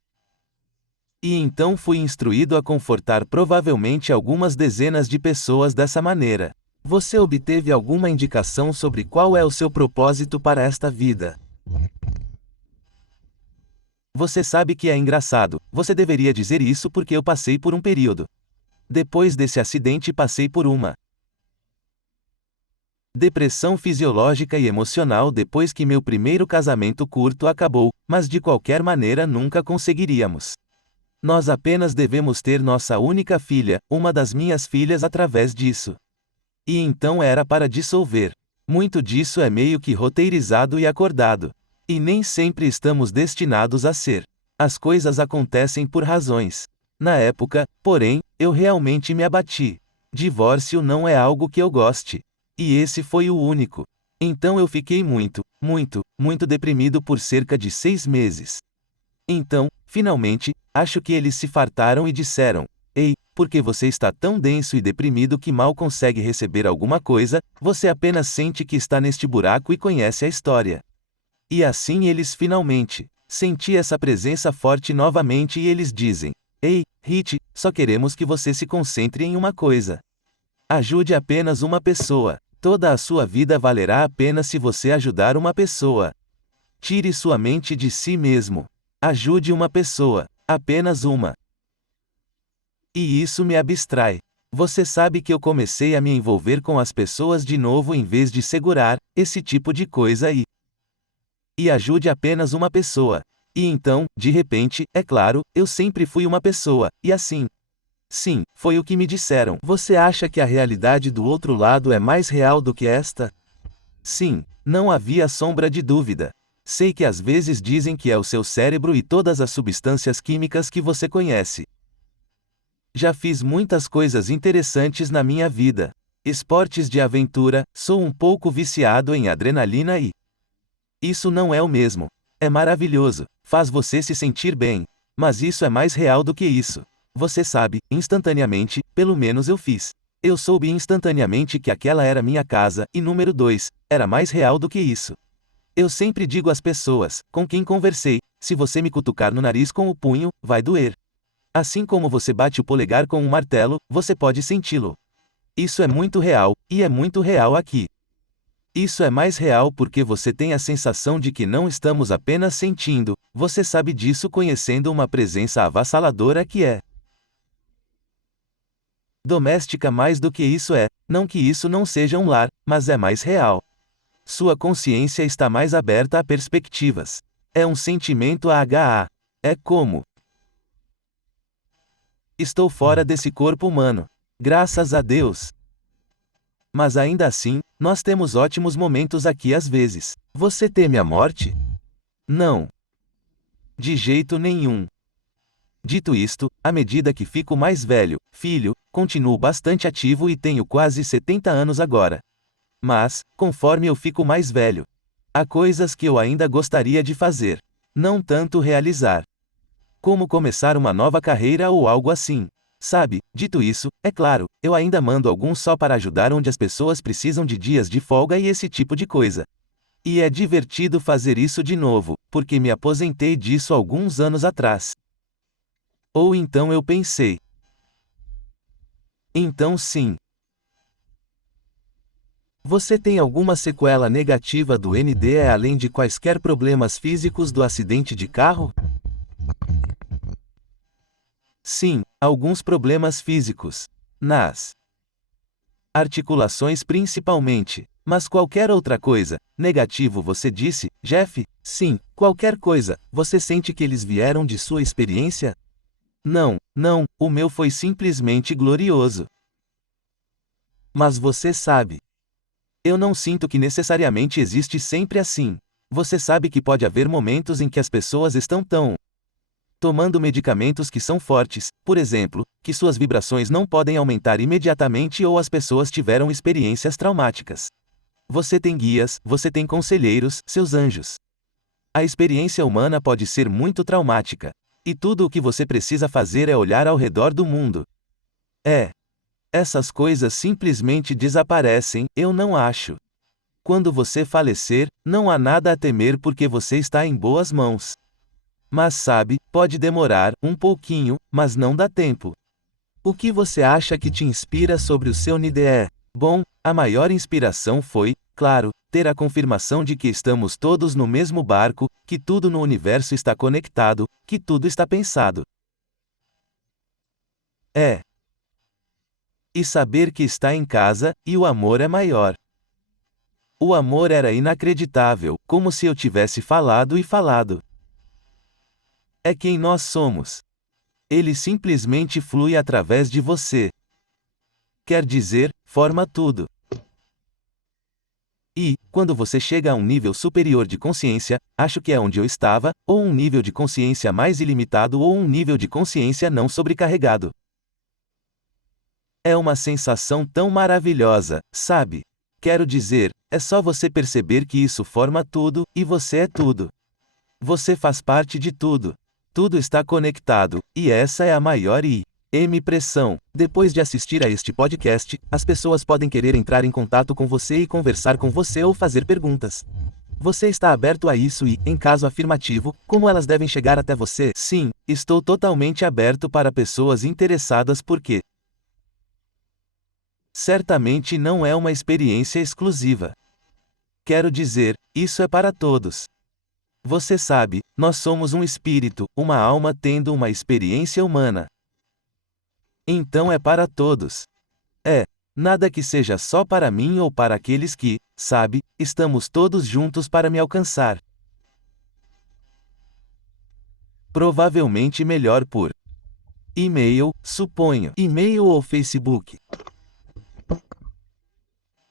E então fui instruído a confortar provavelmente algumas dezenas de pessoas dessa maneira. Você obteve alguma indicação sobre qual é o seu propósito para esta vida? Você sabe que é engraçado, você deveria dizer isso porque eu passei por um período. Depois desse acidente passei por uma depressão fisiológica e emocional depois que meu primeiro casamento curto acabou, mas de qualquer maneira nunca conseguiríamos Nós apenas devemos ter nossa única filha, uma das minhas filhas através disso. E então era para dissolver. Muito disso é meio que roteirizado e acordado. E nem sempre estamos destinados a ser. As coisas acontecem por razões. Na época, porém, eu realmente me abati. Divórcio não é algo que eu goste. E esse foi o único. Então eu fiquei muito deprimido por cerca de 6 meses. Então, finalmente, acho que eles se fartaram e disseram: Ei, porque você está tão denso e deprimido que mal consegue receber alguma coisa, você apenas sente que está neste buraco e conhece a história. E assim eles finalmente senti essa presença forte novamente e eles dizem: Ei, Hit, só queremos que você se concentre em uma coisa. Ajude apenas uma pessoa. Toda a sua vida valerá a pena se você ajudar uma pessoa. Tire sua mente de si mesmo. Ajude uma pessoa. Apenas uma. E isso me abstrai. Você sabe que eu comecei a me envolver com as pessoas de novo em vez de segurar esse tipo de coisa e ajude apenas uma pessoa. E então, de repente, é claro, eu sempre fui uma pessoa, e assim. Sim, foi o que me disseram. Você acha que a realidade do outro lado é mais real do que esta? Sim, não havia sombra de dúvida. Sei que às vezes dizem que é o seu cérebro e todas as substâncias químicas que você conhece. Já fiz muitas coisas interessantes na minha vida. Esportes de aventura, sou um pouco viciado em adrenalina e isso não é o mesmo. É maravilhoso, faz você se sentir bem. Mas isso é mais real do que isso. Você sabe, instantaneamente, pelo menos eu fiz. Eu soube instantaneamente que aquela era minha casa, e número 2, era mais real do que isso. Eu sempre digo às pessoas, com quem conversei, se você me cutucar no nariz com o punho, vai doer. Assim como você bate o polegar com um martelo, você pode senti-lo. Isso é muito real, e é muito real aqui. Isso é mais real porque você tem a sensação de que não estamos apenas sentindo, você sabe disso conhecendo uma presença avassaladora que é doméstica mais do que isso é, não que isso não seja um lar, mas é mais real. Sua consciência está mais aberta a perspectivas. É um sentimento AHA. É como: estou fora desse corpo humano. Graças a Deus. Mas ainda assim, nós temos ótimos momentos aqui às vezes. Você teme a morte? Não. De jeito nenhum. Dito isto, à medida que fico mais velho, filho, continuo bastante ativo e tenho quase 70 anos agora. Mas, conforme eu fico mais velho, há coisas que eu ainda gostaria de fazer. Não tanto realizar. Como começar uma nova carreira ou algo assim. Sabe, dito isso, é claro, eu ainda mando alguns só para ajudar onde as pessoas precisam de dias de folga e esse tipo de coisa. E é divertido fazer isso de novo, porque me aposentei disso alguns anos atrás. Ou então eu pensei. Então sim. Você tem alguma sequela negativa do NDE além de quaisquer problemas físicos do acidente de carro? Sim, alguns problemas físicos. Nas articulações principalmente. Mas qualquer outra coisa, negativo você disse, Jeff? Sim, qualquer coisa, você sente que eles vieram de sua experiência? Não, o meu foi simplesmente glorioso. Mas você sabe. Eu não sinto que necessariamente existe sempre assim. Você sabe que pode haver momentos em que as pessoas estão tomando medicamentos que são fortes, por exemplo, que suas vibrações não podem aumentar imediatamente ou as pessoas tiveram experiências traumáticas. Você tem guias, você tem conselheiros, seus anjos. A experiência humana pode ser muito traumática. E tudo o que você precisa fazer é olhar ao redor do mundo. Essas coisas simplesmente desaparecem, eu não acho. Quando você falecer, não há nada a temer porque você está em boas mãos. Mas sabe, pode demorar um pouquinho, mas não dá tempo. O que você acha que te inspira sobre o seu NDE? Bom, a maior inspiração foi, claro, ter a confirmação de que estamos todos no mesmo barco, que tudo no universo está conectado, que tudo está pensado. E saber que está em casa, e o amor é maior. O amor era inacreditável, como se eu tivesse falado e falado. É quem nós somos. Ele simplesmente flui através de você. Quer dizer, forma tudo. E, quando você chega a um nível superior de consciência, acho que é onde eu estava, ou um nível de consciência mais ilimitado ou um nível de consciência não sobrecarregado. É uma sensação tão maravilhosa, sabe? Quero dizer, é só você perceber que isso forma tudo, e você é tudo. Você faz parte de tudo. Tudo está conectado, e essa é a maior impressão. Depois de assistir a este podcast, as pessoas podem querer entrar em contato com você e conversar com você ou fazer perguntas. Você está aberto a isso e, em caso afirmativo, como elas devem chegar até você? Sim, estou totalmente aberto para pessoas interessadas porque certamente não é uma experiência exclusiva. Quero dizer, isso é para todos. Você sabe, nós somos um espírito, uma alma tendo uma experiência humana. Então é para todos. Nada que seja só para mim ou para aqueles que, sabe, estamos todos juntos para me alcançar. Provavelmente melhor por e-mail, suponho. E-mail ou Facebook?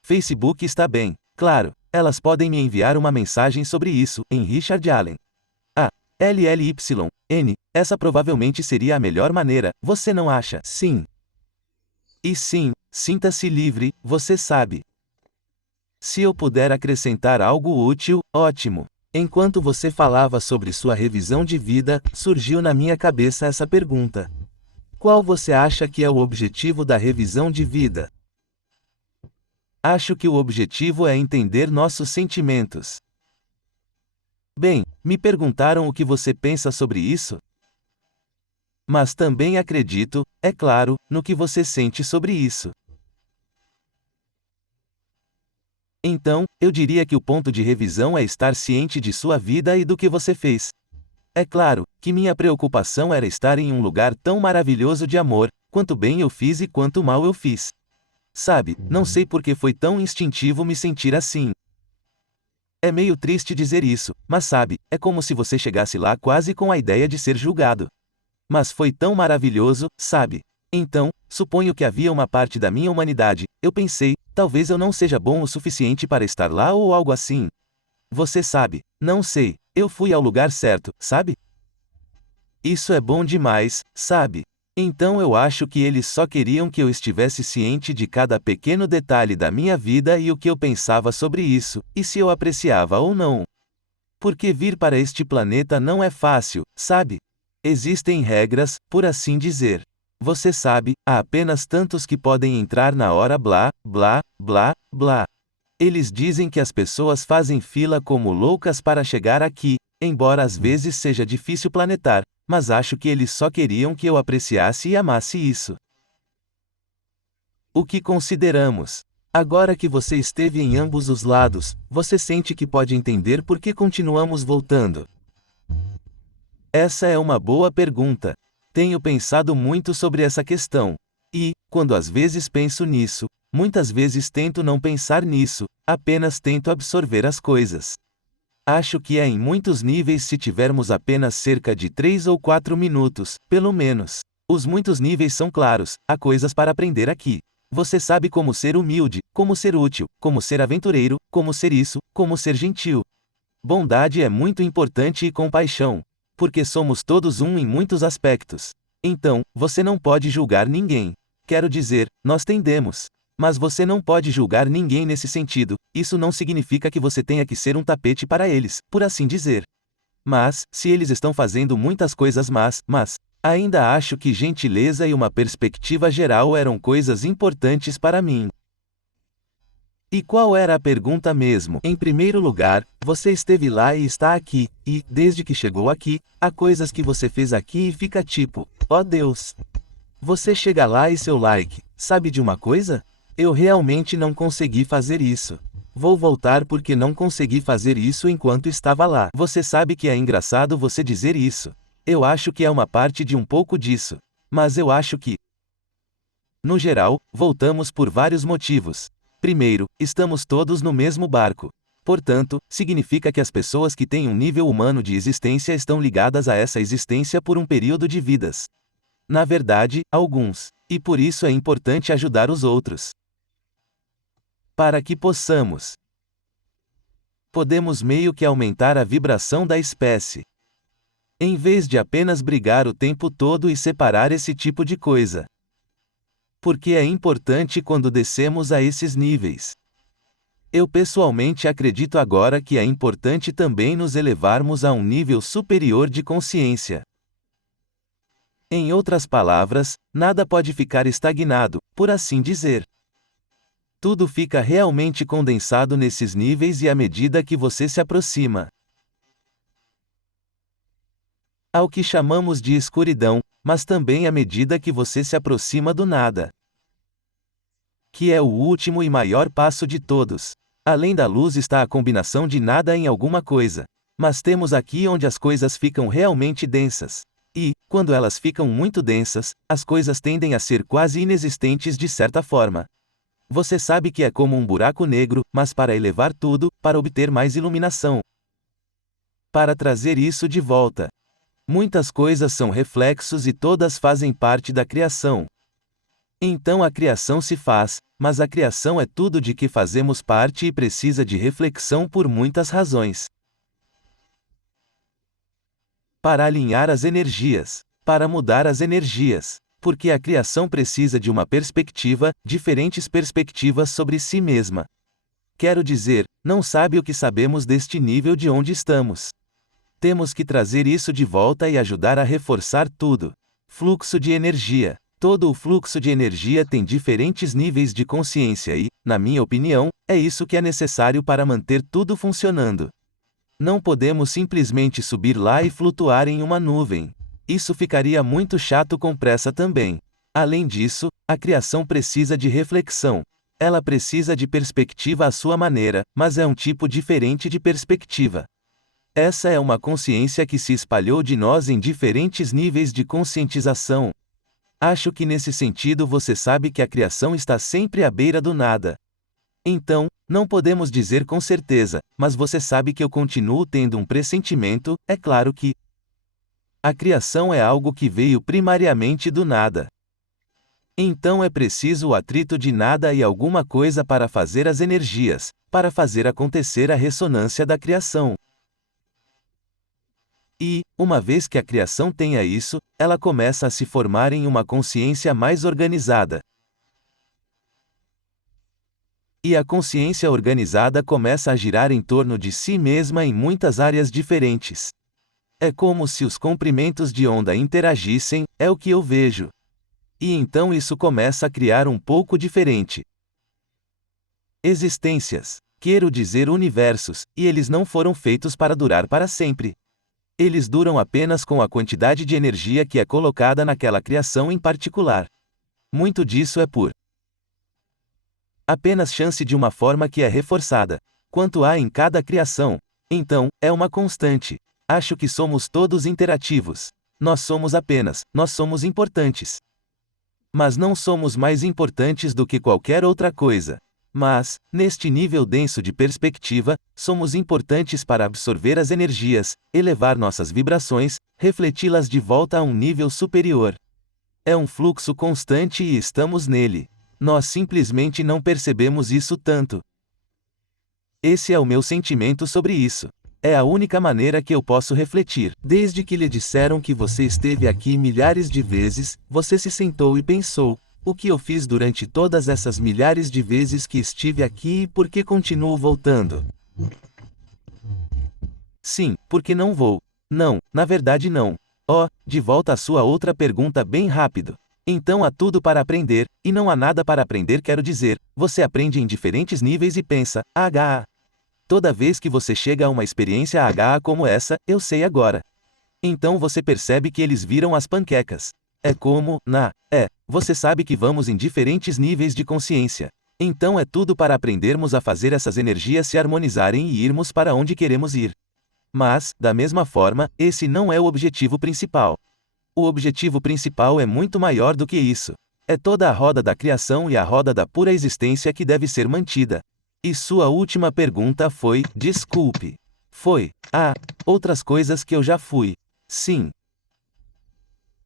Facebook está bem, claro. Elas podem me enviar uma mensagem sobre isso, em Richard Allen. LLYN, essa provavelmente seria a melhor maneira, você não acha? Sim. E sim, sinta-se livre, você sabe. Se eu puder acrescentar algo útil, ótimo. Enquanto você falava sobre sua revisão de vida, surgiu na minha cabeça essa pergunta. Qual você acha que é o objetivo da revisão de vida? Acho que o objetivo é entender nossos sentimentos. Bem, me perguntaram o que você pensa sobre isso? Mas também acredito, é claro, no que você sente sobre isso. Então, eu diria que o ponto de revisão é estar ciente de sua vida e do que você fez. É claro, que minha preocupação era estar em um lugar tão maravilhoso de amor, quanto bem eu fiz e quanto mal eu fiz. Sabe, não sei por que foi tão instintivo me sentir assim. É meio triste dizer isso, mas sabe, é como se você chegasse lá quase com a ideia de ser julgado. Mas foi tão maravilhoso, sabe? Então, suponho que havia uma parte da minha humanidade, eu pensei, talvez eu não seja bom o suficiente para estar lá ou algo assim. Você sabe, não sei, eu fui ao lugar certo, sabe? Isso é bom demais, sabe? Então eu acho que eles só queriam que eu estivesse ciente de cada pequeno detalhe da minha vida e o que eu pensava sobre isso, e se eu apreciava ou não. Porque vir para este planeta não é fácil, sabe? Existem regras, por assim dizer. Você sabe, há apenas tantos que podem entrar na hora blá, blá, blá, blá. Eles dizem que as pessoas fazem fila como loucas para chegar aqui, embora às vezes seja difícil planetar, mas acho que eles só queriam que eu apreciasse e amasse isso. O que consideramos? Agora que você esteve em ambos os lados, você sente que pode entender por que continuamos voltando? Essa é uma boa pergunta. Tenho pensado muito sobre essa questão. E, quando às vezes penso nisso, muitas vezes tento não pensar nisso, apenas tento absorver as coisas. Acho que é em muitos níveis se tivermos apenas cerca de 3 ou 4 minutos, pelo menos. Os muitos níveis são claros, há coisas para aprender aqui. Você sabe como ser humilde, como ser útil, como ser aventureiro, como ser isso, como ser gentil. Bondade é muito importante e compaixão. Porque somos todos um em muitos aspectos. Então, você não pode julgar ninguém. Quero dizer, nós tendemos. Mas você não pode julgar ninguém nesse sentido, isso não significa que você tenha que ser um tapete para eles, por assim dizer. Mas, se eles estão fazendo muitas coisas más, ainda acho que gentileza e uma perspectiva geral eram coisas importantes para mim. E qual era a pergunta mesmo? Em primeiro lugar, você esteve lá e está aqui, e, desde que chegou aqui, há coisas que você fez aqui e fica tipo, ó Deus. Você chega lá e seu like, sabe de uma coisa? Eu realmente não consegui fazer isso. Vou voltar porque não consegui fazer isso enquanto estava lá. Você sabe que é engraçado você dizer isso. Eu acho que é uma parte de um pouco disso. Mas eu acho que, no geral, voltamos por vários motivos. Primeiro, estamos todos no mesmo barco. Portanto, significa que as pessoas que têm um nível humano de existência estão ligadas a essa existência por um período de vidas. Na verdade, alguns. E por isso é importante ajudar os outros. Para que podemos meio que aumentar a vibração da espécie. Em vez de apenas brigar o tempo todo e separar esse tipo de coisa. Porque é importante quando descemos a esses níveis. Eu pessoalmente acredito agora que é importante também nos elevarmos a um nível superior de consciência. Em outras palavras, nada pode ficar estagnado, por assim dizer. Tudo fica realmente condensado nesses níveis e à medida que você se aproxima ao que chamamos de escuridão, mas também à medida que você se aproxima do nada, que é o último e maior passo de todos. Além da luz está a combinação de nada em alguma coisa. Mas temos aqui onde as coisas ficam realmente densas. E, quando elas ficam muito densas, as coisas tendem a ser quase inexistentes de certa forma. Você sabe que é como um buraco negro, mas para elevar tudo, para obter mais iluminação. Para trazer isso de volta. Muitas coisas são reflexos e todas fazem parte da criação. Então a criação se faz, mas a criação é tudo de que fazemos parte e precisa de reflexão por muitas razões. Para alinhar as energias, para mudar as energias, porque a criação precisa de uma perspectiva, diferentes perspectivas sobre si mesma. Quero dizer, não sabe o que sabemos deste nível de onde estamos. Temos que trazer isso de volta e ajudar a reforçar tudo. Fluxo de energia. Todo o fluxo de energia tem diferentes níveis de consciência e, na minha opinião, é isso que é necessário para manter tudo funcionando. Não podemos simplesmente subir lá e flutuar em uma nuvem. Isso ficaria muito chato com pressa também. Além disso, a criação precisa de reflexão. Ela precisa de perspectiva à sua maneira, mas é um tipo diferente de perspectiva. Essa é uma consciência que se espalhou de nós em diferentes níveis de conscientização. Acho que nesse sentido você sabe que a criação está sempre à beira do nada. Então, não podemos dizer com certeza, mas você sabe que eu continuo tendo um pressentimento, é claro que a criação é algo que veio primariamente do nada. Então é preciso o atrito de nada e alguma coisa para fazer as energias, para fazer acontecer a ressonância da criação. E, uma vez que a criação tenha isso, ela começa a se formar em uma consciência mais organizada. E a consciência organizada começa a girar em torno de si mesma em muitas áreas diferentes. É como se os comprimentos de onda interagissem, é o que eu vejo. E então isso começa a criar um pouco diferente. Existências, quero dizer universos, e eles não foram feitos para durar para sempre. Eles duram apenas com a quantidade de energia que é colocada naquela criação em particular. Muito disso é por apenas chance de uma forma que é reforçada. Quanto há em cada criação, então, é uma constante. Acho que somos todos interativos. Nós somos importantes. Mas não somos mais importantes do que qualquer outra coisa. Mas, neste nível denso de perspectiva, somos importantes para absorver as energias, elevar nossas vibrações, refleti-las de volta a um nível superior. É um fluxo constante e estamos nele. Nós simplesmente não percebemos isso tanto. Esse é o meu sentimento sobre isso. É a única maneira que eu posso refletir. Desde que lhe disseram que você esteve aqui milhares de vezes, você se sentou e pensou: o que eu fiz durante todas essas milhares de vezes que estive aqui e por que continuo voltando? Sim, porque não vou. Não, na verdade não. De volta à sua outra pergunta bem rápido. Então há tudo para aprender, e não há nada para aprender, quero dizer, você aprende em diferentes níveis e pensa, toda vez que você chega a uma experiência como essa, eu sei agora. Então você percebe que eles viram as panquecas. É como, você sabe que vamos em diferentes níveis de consciência. Então é tudo para aprendermos a fazer essas energias se harmonizarem e irmos para onde queremos ir. Mas, da mesma forma, esse não é o objetivo principal. O objetivo principal é muito maior do que isso. É toda a roda da criação e a roda da pura existência que deve ser mantida. E sua última pergunta foi, desculpe. Foi, outras coisas que eu já fui. Sim.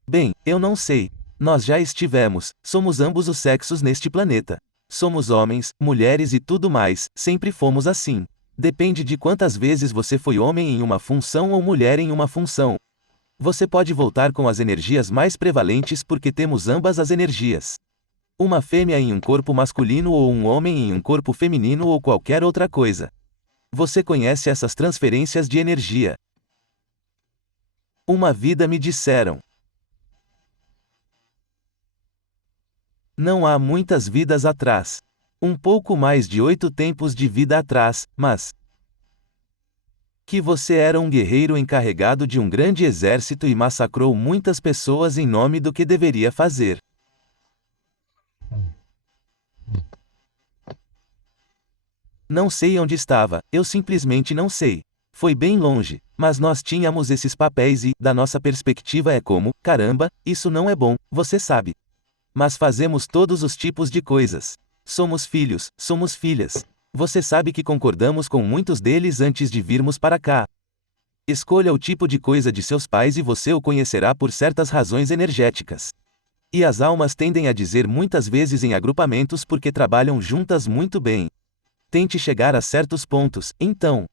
Bem, eu não sei. Nós já estivemos, somos ambos os sexos neste planeta. Somos homens, mulheres e tudo mais, sempre fomos assim. Depende de quantas vezes você foi homem em uma função ou mulher em uma função. Você pode voltar com as energias mais prevalentes porque temos ambas as energias. Uma fêmea em um corpo masculino ou um homem em um corpo feminino ou qualquer outra coisa. Você conhece essas transferências de energia. Uma vida me disseram. Não há muitas vidas atrás. Um pouco mais de 8 tempos de vida atrás, mas que você era um guerreiro encarregado de um grande exército e massacrou muitas pessoas em nome do que deveria fazer. Não sei onde estava, eu simplesmente não sei. Foi bem longe, mas nós tínhamos esses papéis e, da nossa perspectiva é como, caramba, isso não é bom, você sabe. Mas fazemos todos os tipos de coisas. Somos filhos, somos filhas. Você sabe que concordamos com muitos deles antes de virmos para cá. Escolha o tipo de coisa de seus pais e você o conhecerá por certas razões energéticas. E as almas tendem a dizer muitas vezes em agrupamentos porque trabalham juntas muito bem. Tente chegar a certos pontos, então.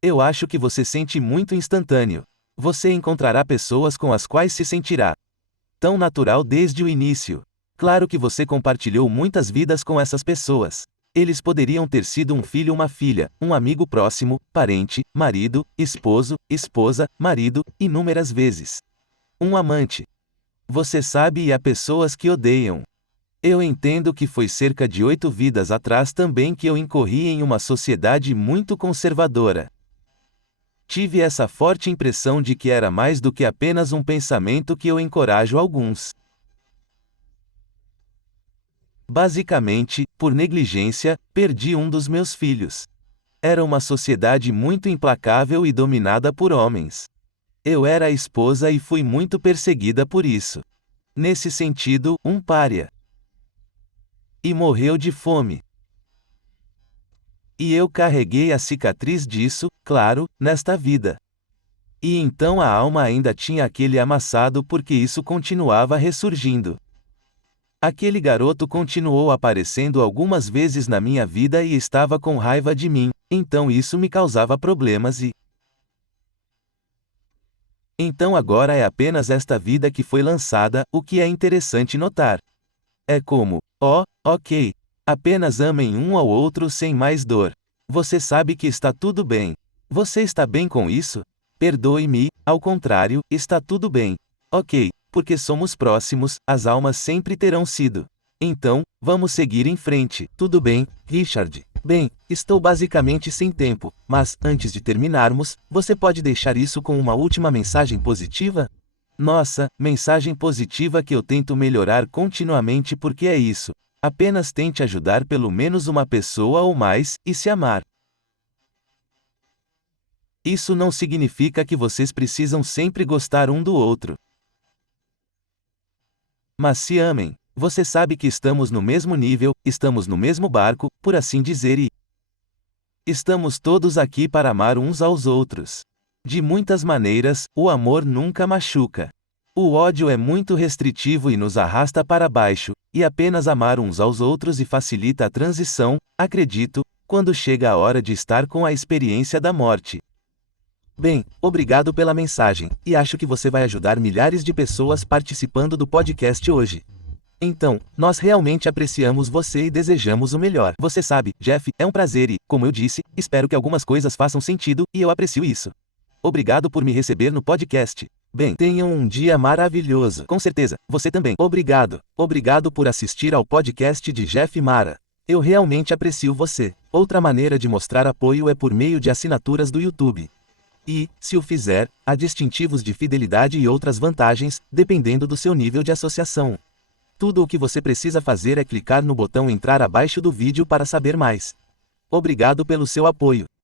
Eu acho que você sente muito instantâneo. Você encontrará pessoas com as quais se sentirá tão natural desde o início. Claro que você compartilhou muitas vidas com essas pessoas. Eles poderiam ter sido um filho ou uma filha, um amigo próximo, parente, marido, esposo, esposa, marido, inúmeras vezes. Um amante. Você sabe, e há pessoas que odeiam. Eu entendo que foi cerca de 8 vidas atrás também que eu incorri em uma sociedade muito conservadora. Tive essa forte impressão de que era mais do que apenas um pensamento que eu encorajo alguns. Basicamente, por negligência, perdi um dos meus filhos. Era uma sociedade muito implacável e dominada por homens. Eu era a esposa e fui muito perseguida por isso. Nesse sentido, um pária. E morreu de fome. E eu carreguei a cicatriz disso, claro, nesta vida. E então a alma ainda tinha aquele amassado porque isso continuava ressurgindo. Aquele garoto continuou aparecendo algumas vezes na minha vida e estava com raiva de mim, então isso me causava problemas e... Então agora é apenas esta vida que foi lançada, o que é interessante notar. É como, ok. Apenas amem um ao outro sem mais dor. Você sabe que está tudo bem. Você está bem com isso? Perdoe-me, ao contrário, está tudo bem. Ok, porque somos próximos, as almas sempre terão sido. Então, vamos seguir em frente. Tudo bem, Richard. Bem, estou basicamente sem tempo, mas, antes de terminarmos, você pode deixar isso com uma última mensagem positiva? Nossa, mensagem positiva que eu tento melhorar continuamente porque é isso. Apenas tente ajudar pelo menos uma pessoa ou mais, e se amar. Isso não significa que vocês precisam sempre gostar um do outro. Mas se amem. Você sabe que estamos no mesmo nível, estamos no mesmo barco, por assim dizer, e estamos todos aqui para amar uns aos outros. De muitas maneiras, o amor nunca machuca. O ódio é muito restritivo e nos arrasta para baixo, e apenas amar uns aos outros e facilita a transição, acredito, quando chega a hora de estar com a experiência da morte. Bem, obrigado pela mensagem, e acho que você vai ajudar milhares de pessoas participando do podcast hoje. Então, nós realmente apreciamos você e desejamos o melhor. Você sabe, Jeff, é um prazer e, como eu disse, espero que algumas coisas façam sentido, e eu aprecio isso. Obrigado por me receber no podcast. Bem, tenham um dia maravilhoso. Com certeza, você também. Obrigado. Obrigado por assistir ao podcast de Jeff Mara. Eu realmente aprecio você. Outra maneira de mostrar apoio é por meio de assinaturas do YouTube. E, se o fizer, há distintivos de fidelidade e outras vantagens, dependendo do seu nível de associação. Tudo o que você precisa fazer é clicar no botão entrar abaixo do vídeo para saber mais. Obrigado pelo seu apoio.